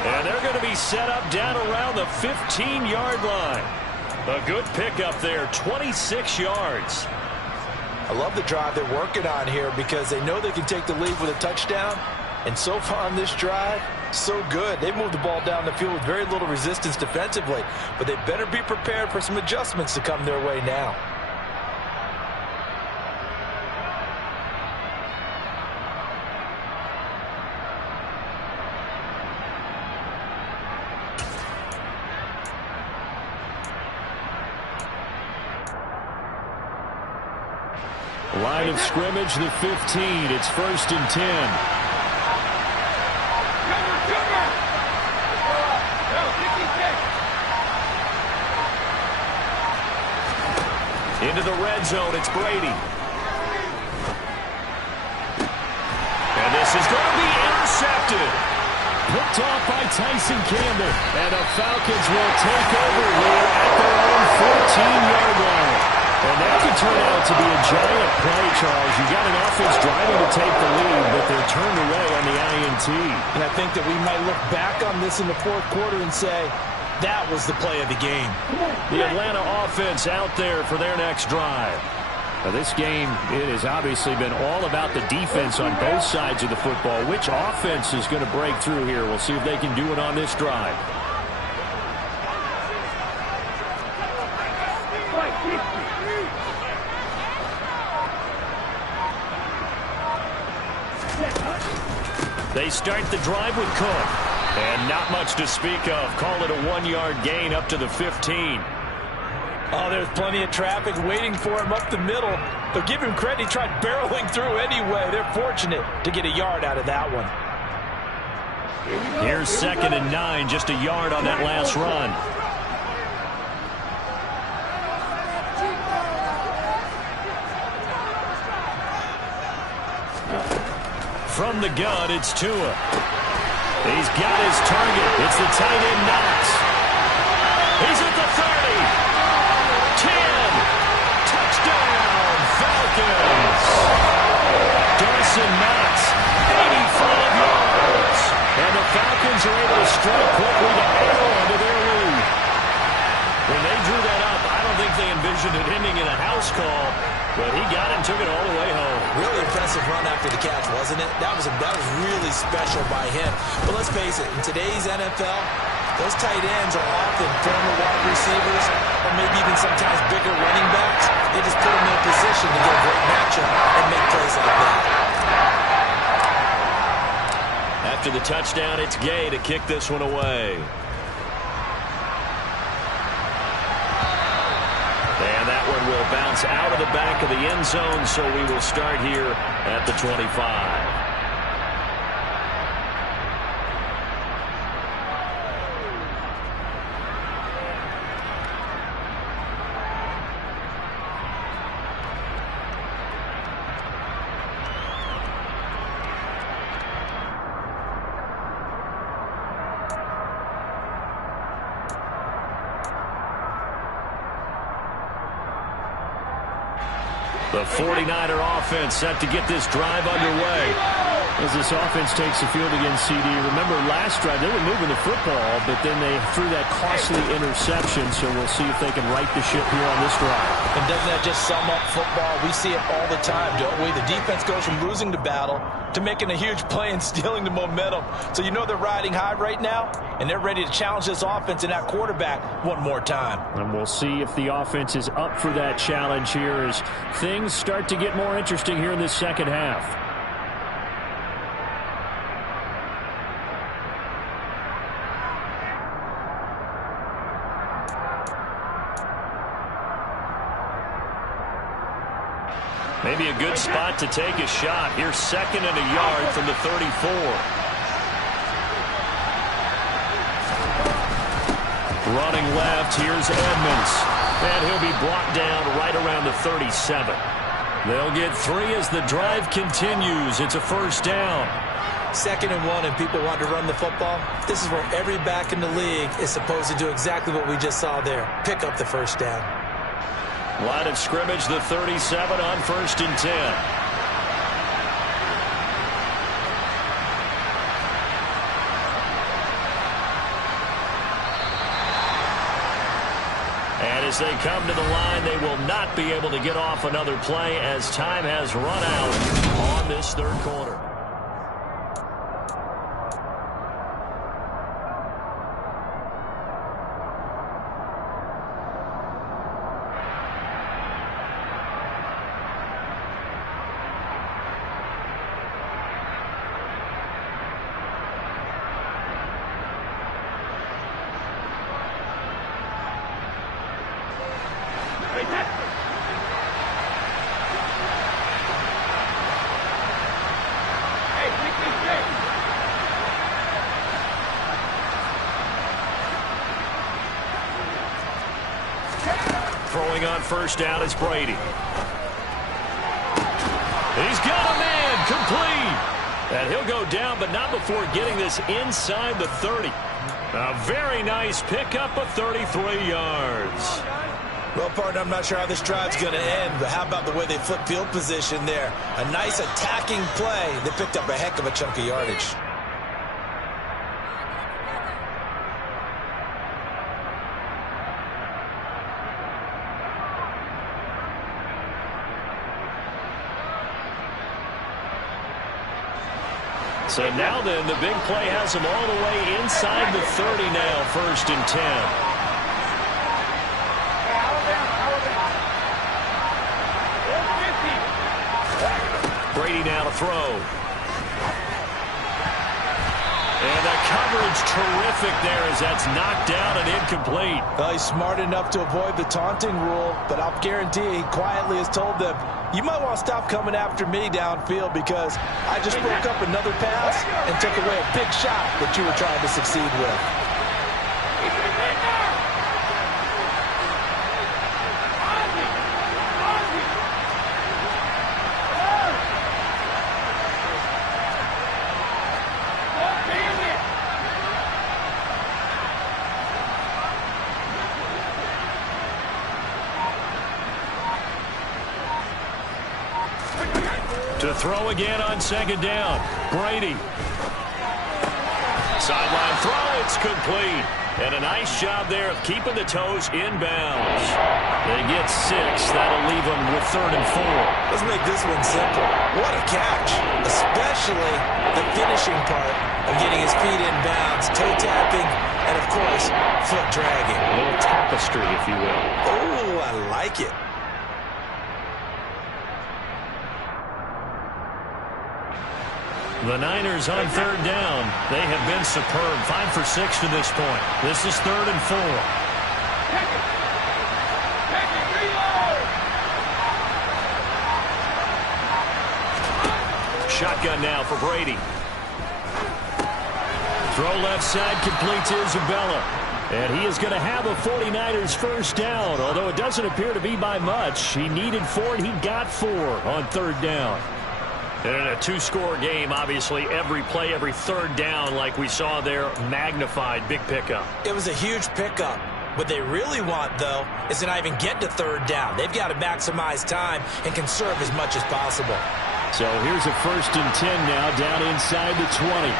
And they're going to be set up down around the 15-yard line. A good pickup there, 26 yards. I love the drive they're working on here because they know they can take the lead with a touchdown. And so far on this drive, so good. They moved the ball down the field with very little resistance defensively. But they better be prepared for some adjustments to come their way now. Line of scrimmage, the 15. It's 1st and 10. Into the red zone, it's Brady. And this is going to be intercepted. Picked off by Tyson Campbell. And the Falcons will take over here at their own 14-yard line. And that could turn out to be a giant play, Charles. You got an offense driving to take the lead, but they're turned away on the INT. And I think that we might look back on this in the fourth quarter and say, that was the play of the game. The Atlanta offense out there for their next drive. Now this game, it has obviously been all about the defense on both sides of the football. Which offense is going to break through here? We'll see if they can do it on this drive. They start the drive with Cook. And not much to speak of. Call it a 1-yard gain up to the 15. Oh, there's plenty of traffic waiting for him up the middle. But give him credit, he tried barreling through anyway. They're fortunate to get a yard out of that one. Here's 2nd and 9, just a yard on that last run. From the gun, it's Tua. He's got his target. It's the tight end, Knox. He's at the 30. 10. Touchdown, Falcons. Dawson Knox, 85 yards. And the Falcons are able to strike quickly to hang on to their lead. When they drew that up, I don't think they envisioned it ending in a house call, but he got it and took it all the way home. Really impressive run after the catch, wasn't it? That was really special by him. But let's face it, in today's NFL, those tight ends are often former wide receivers or maybe even sometimes bigger running backs. They just put them in a position to get a great matchup and make plays like that. After the touchdown, it's Gay to kick this one away. And that one will bounce out of the back of the end zone, so we will start here at the 25. The 49er offense set to get this drive underway. As this offense takes the field against CD. Remember last drive, they were moving the football, but then they threw that costly interception, so we'll see if they can right the ship here on this drive. And doesn't that just sum up football? We see it all the time, don't we? The defense goes from losing the battle to making a huge play and stealing the momentum. So you know they're riding high right now, and they're ready to challenge this offense and that quarterback one more time. And we'll see if the offense is up for that challenge here as things start to get more interesting here in this second half. Maybe a good spot to take a shot. Here's 2nd and a yard from the 34. Running left, here's Edmonds. And he'll be brought down right around the 37. They'll get 3 as the drive continues. It's a first down. 2nd and 1 and people want to run the football. This is where every back in the league is supposed to do exactly what we just saw there. Pick up the first down. Line of scrimmage, the 37 on 1st and 10. And as they come to the line, they will not be able to get off another play as time has run out on this third quarter. Throwing on first down is Brady. He's got a man, complete. And he'll go down, but not before getting this inside the 30. A very nice pickup of 33 yards. Well, partner, I'm not sure how this drive's going to end, but how about the way they flip field position there? A nice attacking play. They picked up a heck of a chunk of yardage. So now then, the big play has him all the way inside the 30 now, 1st and 10. Brady now to throw. And the coverage terrific there as that's knocked down and incomplete. Well, he's smart enough to avoid the taunting rule, but I'll guarantee he quietly has told them, you might want to stop coming after me downfield because I just broke up another pass and took away a big shot that you were trying to succeed with. To throw again on 2nd down. Brady. Sideline throw, it's complete. And a nice job there of keeping the toes inbounds. They get 6. That'll leave them with 3rd and 4. Let's make this one simple. What a catch. Especially the finishing part of getting his feet inbounds, toe tapping, and of course, foot dragging. A little tapestry, if you will. Oh, I like it. The Niners on 3rd down. They have been superb. 5 for 6 to this point. This is 3rd and 4. Shotgun now for Brady. Throw left side, complete to Isabella. And he is going to have a 49ers first down, although it doesn't appear to be by much. He needed 4, and he got 4 on 3rd down. And in a 2-score game, obviously, every play, every 3rd down, like we saw there, magnified. Big pickup. It was a huge pickup. What they really want, though, is to not even get to 3rd down. They've got to maximize time and conserve as much as possible. So here's a 1st and 10 now, down inside the 20.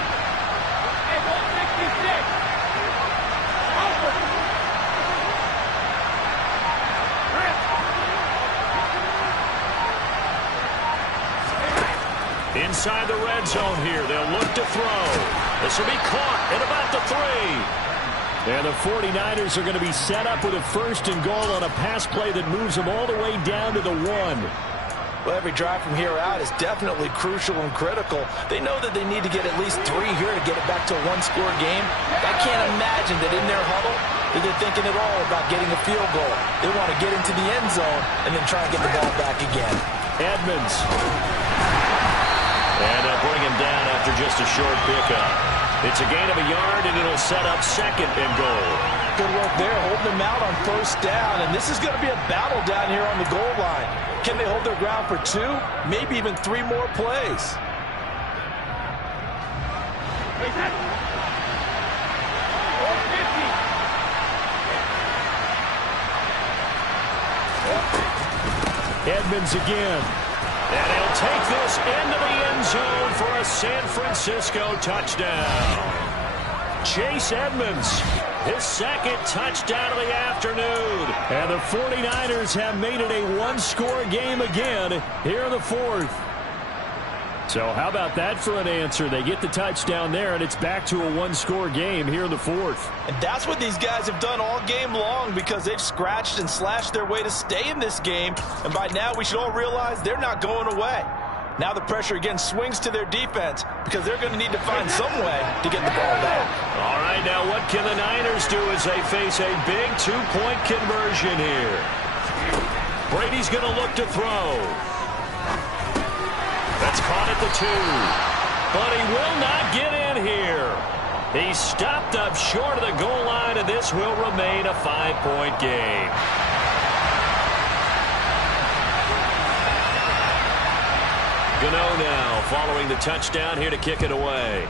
Inside the red zone here. They'll look to throw. This will be caught at about the 3. And the 49ers are going to be set up with a 1st and goal on a pass play that moves them all the way down to the 1. Well, every drive from here out is definitely crucial and critical. They know that they need to get at least 3 here to get it back to a 1-score game. I can't imagine that in their huddle that they're thinking at all about getting a field goal. They want to get into the end zone and then try and get the ball back again. Edmonds. And they'll bring him down after just a short pickup. It's a gain of a yard, and it'll set up 2nd and goal. Good work there, holding them out on 1st down. And this is going to be a battle down here on the goal line. Can they hold their ground for 2, maybe even 3 more plays? Edmonds again. And he'll take this into the end zone for a San Francisco touchdown. Chase Edmonds, his 2nd touchdown of the afternoon. And the 49ers have made it a 1-score game again here in the 4th. So how about that for an answer? They get the touchdown there, and it's back to a 1-score game here in the 4th. And that's what these guys have done all game long because they've scratched and slashed their way to stay in this game. And by now, we should all realize they're not going away. Now the pressure again swings to their defense because they're going to need to find some way to get the ball back. All right, now what can the Niners do as they face a big 2-point conversion here? Brady's going to look to throw. That's caught at the 2. But he will not get in here. He's stopped up short of the goal line, and this will remain a 5-point game. Gano now following the touchdown here to kick it away.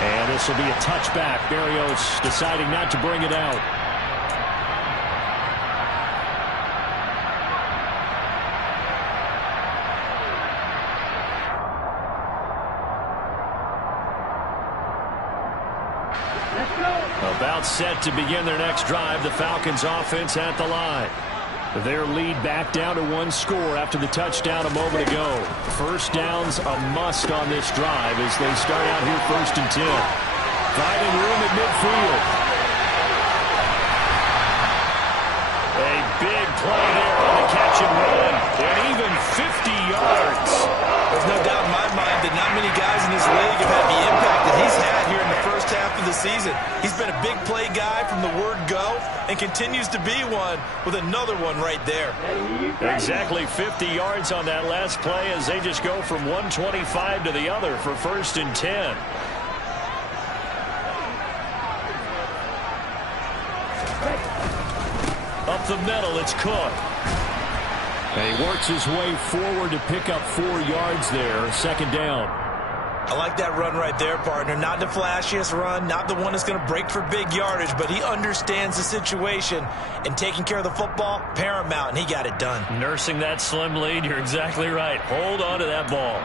And this will be a touchback. Barrios deciding not to bring it out. About set to begin their next drive. The Falcons offense at the line. Their lead back down to 1 score after the touchdown a moment ago. First down's a must on this drive as they start out here 1st and 10. Finding room at midfield. A big play there on the catch and run. And even 50 yards. There's no doubt in my mind that not many guys in this league have had the impact that he's had here in the first half of the season. He's been a big play guy from the word go and continues to be one with another one right there. Exactly 50 yards on that last play as they just go from 125 to the other for 1st and 10. Up the middle, it's Cook. And he works his way forward to pick up 4 yards there. 2nd down. I like that run right there, partner. Not the flashiest run, not the one that's going to break for big yardage, but he understands the situation, and taking care of the football, paramount, and he got it done. Nursing that slim lead, you're exactly right. Hold on to that ball.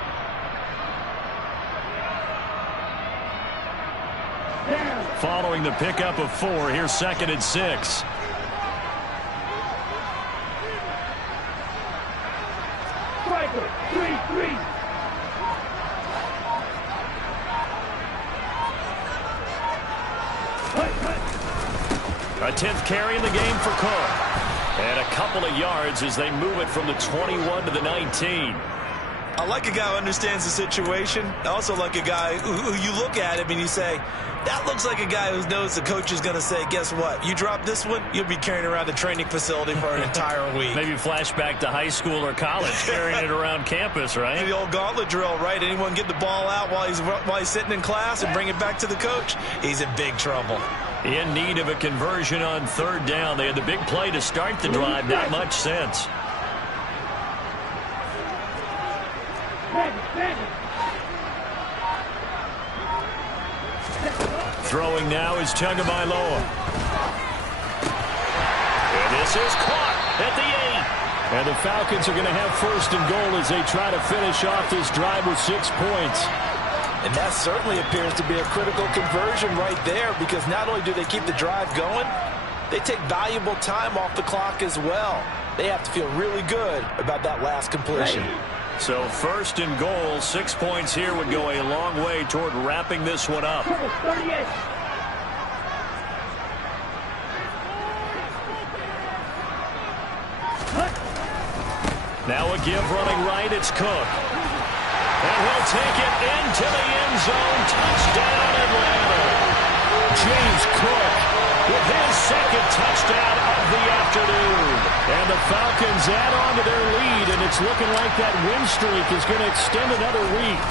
Following the pickup of 4, here's 2nd and 6. Striker, 3-3. A 10th carry in the game for Cook. And a couple of yards as they move it from the 21 to the 19. I like a guy who understands the situation. I also like a guy who you look at him and you say, that looks like a guy who knows the coach is going to say, guess what? You drop this one, you'll be carrying around the training facility for an entire week. Maybe flashback to high school or college, carrying it around campus, right? The old gauntlet drill, right? Anyone get the ball out while he's sitting in class and bring it back to the coach? He's in big trouble. In need of a conversion on 3rd down. They had the big play to start the drive. Not much sense. Throwing now is Tagovailoa. And this is caught at the 8. And the Falcons are going to have 1st and goal as they try to finish off this drive with 6 points. And that certainly appears to be a critical conversion right there, because not only do they keep the drive going, they take valuable time off the clock as well. They have to feel really good about that last completion. So 1st and goal, 6 points here would go a long way toward wrapping this one up. Now a give running right, it's Cook. And he'll take it into the end zone. Touchdown, Atlanta. James Cook with his 2nd touchdown of the afternoon. And the Falcons add on to their lead, and it's looking like that win streak is going to extend another week.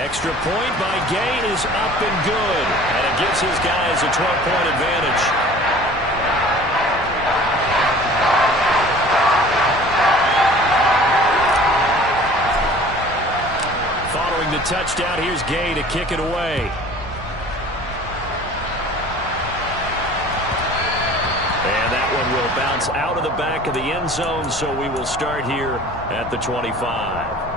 Extra point by Gay is up and good. And it gives his guys a 12-point advantage. Following the touchdown, here's Gay to kick it away. And that one will bounce out of the back of the end zone, so we will start here at the 25.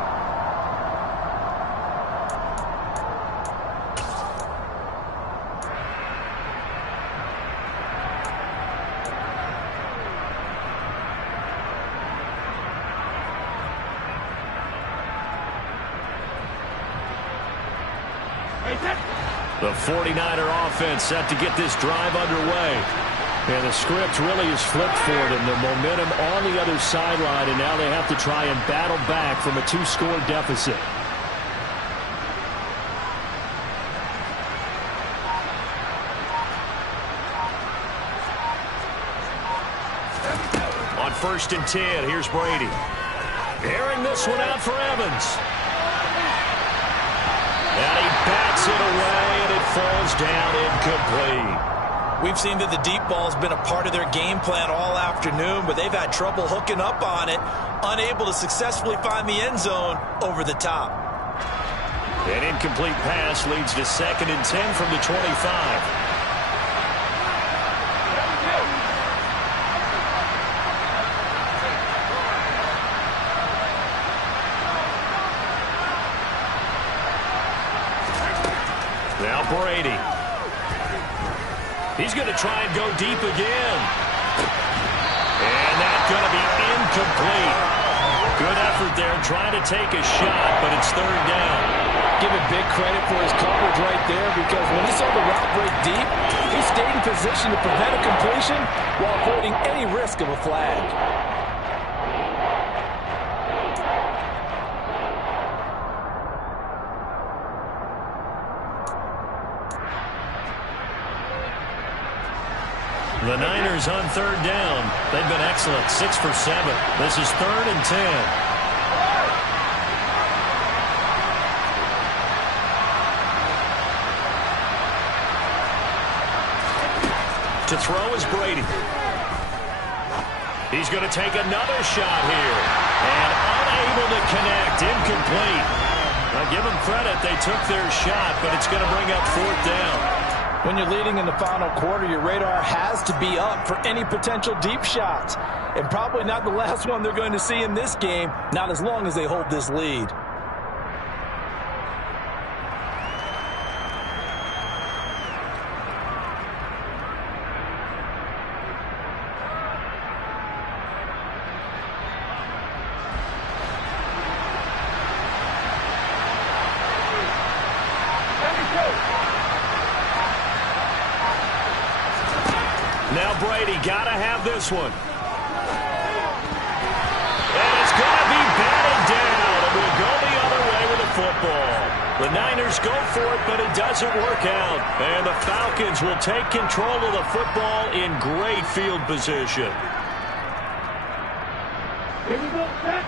The 49er offense set to get this drive underway. And the script really is flipped for them. The momentum on the other sideline, and now they have to try and battle back from a 2-score deficit. On 1st and 10, here's Brady. Airing this one out for Evans. And he bats it away, and it falls down incomplete. We've seen that the deep ball has been a part of their game plan all afternoon, but they've had trouble hooking up on it, unable to successfully find the end zone over the top. An incomplete pass leads to 2nd and 10 from the 25. Now Brady. He's going to try and go deep again. And that's going to be incomplete. Good effort there trying to take a shot, but it's 3rd down. Give him big credit for his coverage right there, because when he saw the route break deep, he stayed in position to prevent a completion while avoiding any risk of a flag. The Niners on 3rd down. They've been excellent, 6 for 7. This is 3rd and 10. To throw is Brady. He's going to take another shot here. And unable to connect, incomplete. Now give them credit, they took their shot, but it's going to bring up 4th down. When you're leading in the final quarter, your radar has to be up for any potential deep shots. And probably not the last one they're going to see in this game, not as long as they hold this lead. Now Brady, got to have this one. And it's going to be batted down. And we'll go the other way with the football. The Niners go for it, but it doesn't work out. And the Falcons will take control of the football in great field position. Here we go, set.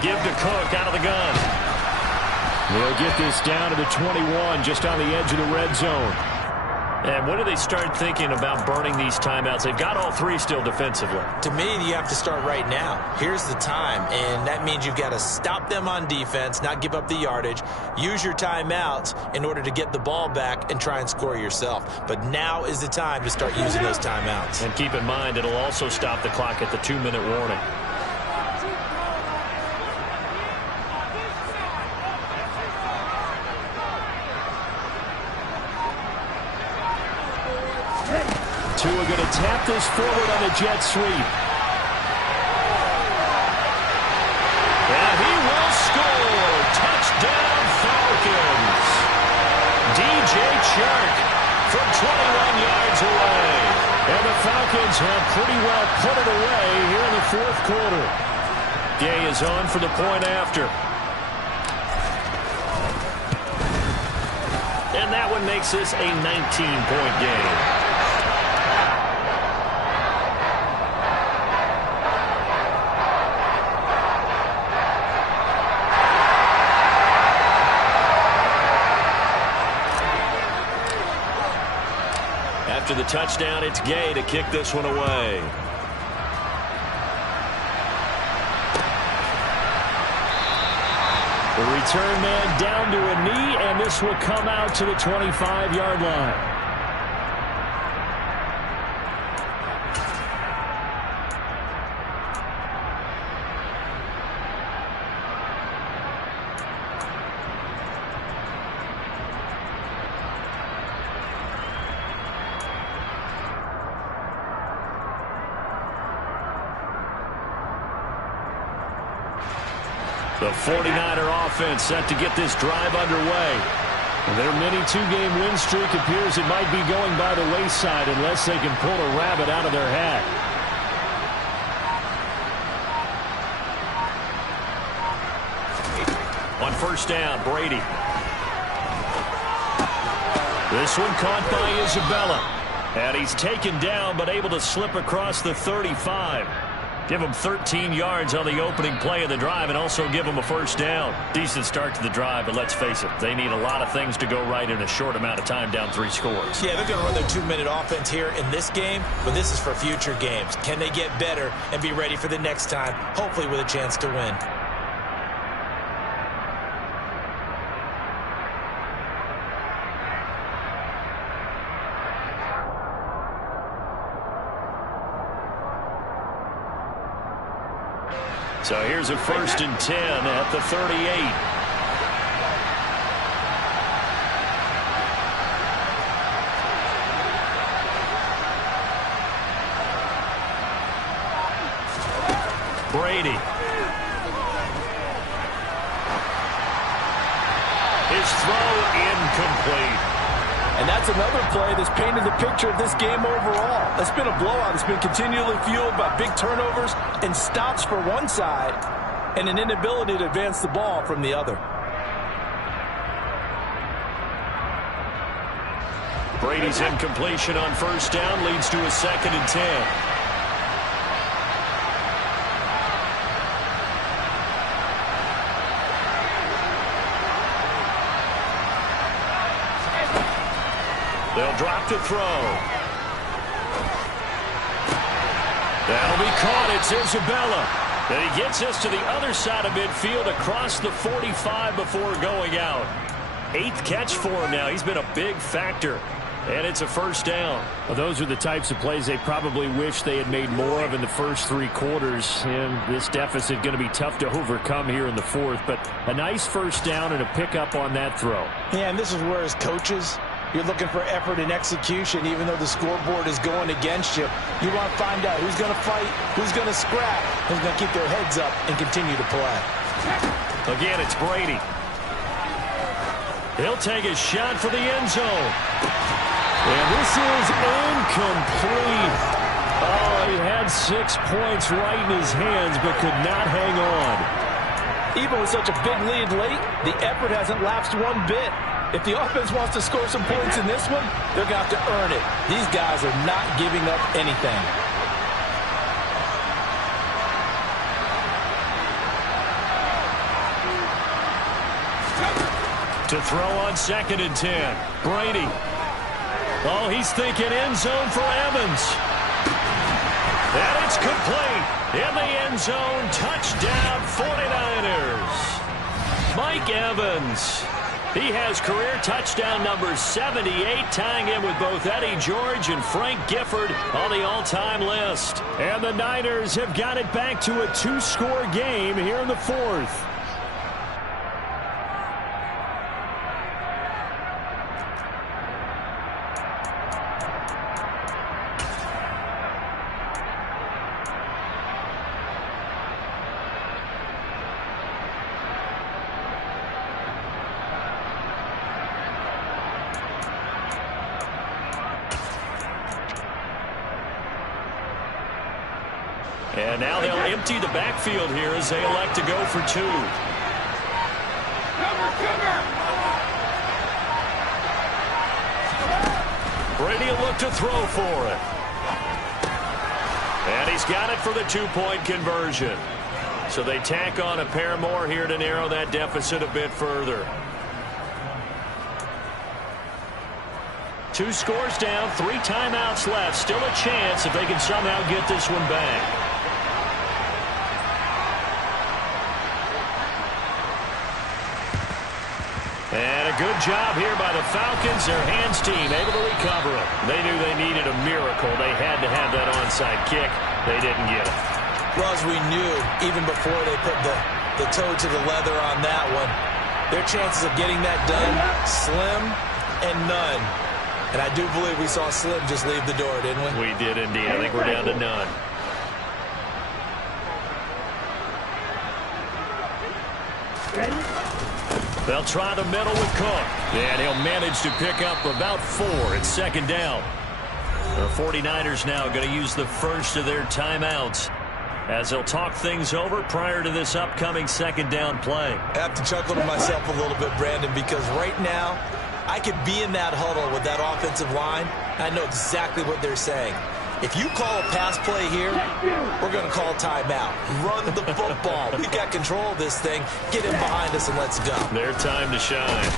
Give to Cook out of the gun. They'll get this down to the 21, just on the edge of the red zone. And when do they start thinking about burning these timeouts? They've got all 3 still defensively. To me, you have to start right now. Here's the time, and that means you've got to stop them on defense, not give up the yardage, use your timeouts in order to get the ball back and try and score yourself. But now is the time to start using those timeouts. And keep in mind, it'll also stop the clock at the 2-minute warning. Tua going to tap this forward on a jet sweep. And he will score. Touchdown, Falcons. DJ Chark from 21 yards away. And the Falcons have pretty well put it away here in the 4th quarter. Gay is on for the point after. And that one makes this a 19-point game. After the touchdown, it's Gay to kick this one away. The return man down to a knee, and this will come out to the 25-yard line. The 49er offense set to get this drive underway. Their mini 2-game win streak appears it might be going by the wayside unless they can pull a rabbit out of their hat. On 1st down, Brady. This one caught by Isabella. And he's taken down but able to slip across the 35. Give them 13 yards on the opening play of the drive and also give them a first down. Decent start to the drive, but let's face it, they need a lot of things to go right in a short amount of time, down 3 scores. Yeah, they're going to run their 2-minute offense here in this game, but this is for future games. Can they get better and be ready for the next time, hopefully with a chance to win? So here's a 1st and 10 at the 38. Brady. His throw incomplete. And that's another play that's painted the picture of this game overall. It's been a blowout. It's been continually fueled by big turnovers and stops for one side and an inability to advance the ball from the other. Brady's incompletion on 1st down leads to a 2nd and 10. They'll drop to throw. That'll be caught. It's Isabella. And he gets us to the other side of midfield across the 45 before going out. 8th catch for him now. He's been a big factor. And it's a 1st down. Well, those are the types of plays they probably wish they had made more of in the first 3 quarters. And this deficit going to be tough to overcome here in the 4th. But a nice 1st down and a pickup on that throw. Yeah, and this is where as coaches, you're looking for effort and execution, even though the scoreboard is going against you. You want to find out who's going to fight, who's going to scrap, who's going to keep their heads up and continue to play. Again, it's Brady. He'll take a shot for the end zone. And this is incomplete. Oh, he had 6 points right in his hands, but could not hang on. Even with such a big lead late, the effort hasn't lapsed one bit. If the offense wants to score some points in this one, they're going to have to earn it. These guys are not giving up anything. To throw on 2nd and 10. Brady. Oh, he's thinking end zone for Evans. And it's complete. In the end zone, touchdown 49ers. Mike Evans. He has career touchdown number 78, tying him with both Eddie George and Frank Gifford on the all-time list. And the Niners have got it back to a 2-score game here in the 4th. And now they'll empty the backfield here as they elect to go for 2. Brady will look to throw for it. And he's got it for the 2-point conversion. So they tack on a pair more here to narrow that deficit a bit further. 2 scores down, 3 timeouts left. Still a chance if they can somehow get this one back. And a good job here by the Falcons. Their hands team able to recover it. They knew they needed a miracle. They had to have that onside kick. They didn't get it. Well, as we knew, even before they put the toe to the leather on that one, their chances of getting that done, slim and none. And I do believe we saw Slim just leave the door, didn't we? We did indeed. I think we're down to none. They'll try the middle with Cook. And he'll manage to pick up about 4. It's 2nd down. The 49ers now going to use the first of their timeouts as they'll talk things over prior to this upcoming 2nd down play. I have to chuckle to myself a little bit, Brandon, because right now I could be in that huddle with that offensive line. I know exactly what they're saying. If you call a pass play here, we're going to call timeout. Run the football. We got control of this thing. Get him behind us and let's go. Their time to shine.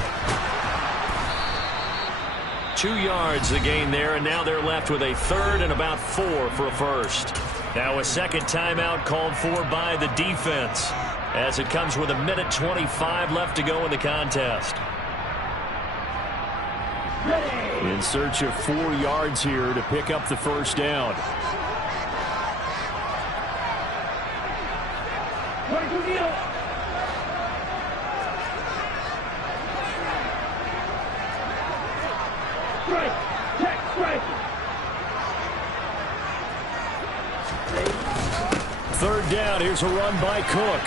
2 yards the gain there, and now they're left with a third and about 4 for a first. Now a second timeout called for by the defense as it comes with 1:25 left to go in the contest. In search of 4 yards here to pick up the first down. Third down, here's a run by Cook.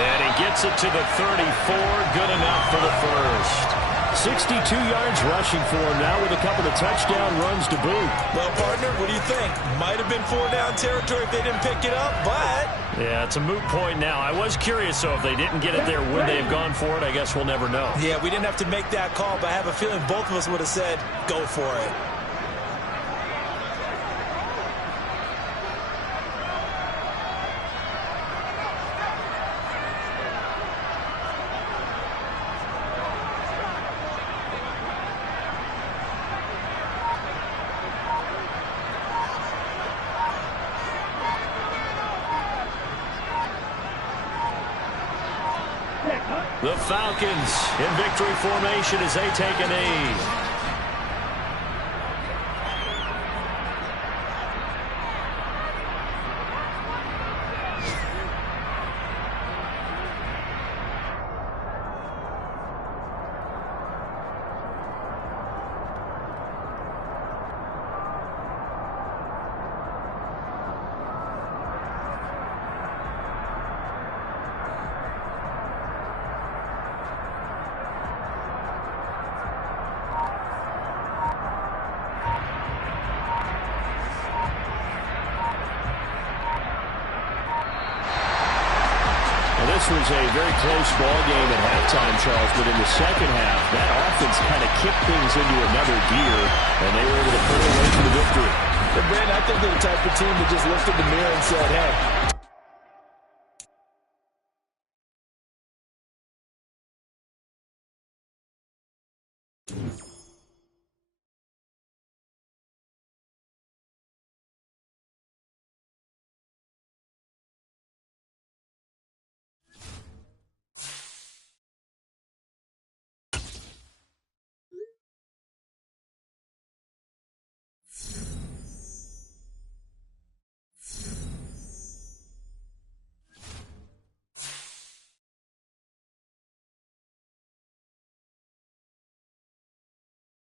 And he gets it to the 34, good enough for the first. 62 yards rushing for him now with a couple of touchdown runs to boot. Well, partner, what do you think? Might have been 4-down territory if they didn't pick it up, but... Yeah, it's a moot point now. I was curious, so if they didn't get it there, would they have gone for it? I guess we'll never know. Yeah, we didn't have to make that call, but I have a feeling both of us would have said, go for it. The Falcons in victory formation as they take a knee. This was a very close ball game at halftime, Charles, but in the second half, that offense kind of kicked things into another gear, and they were able to pull away from the victory. And Brandon, I think they're the type of team that just lifted the mirror and said, hey,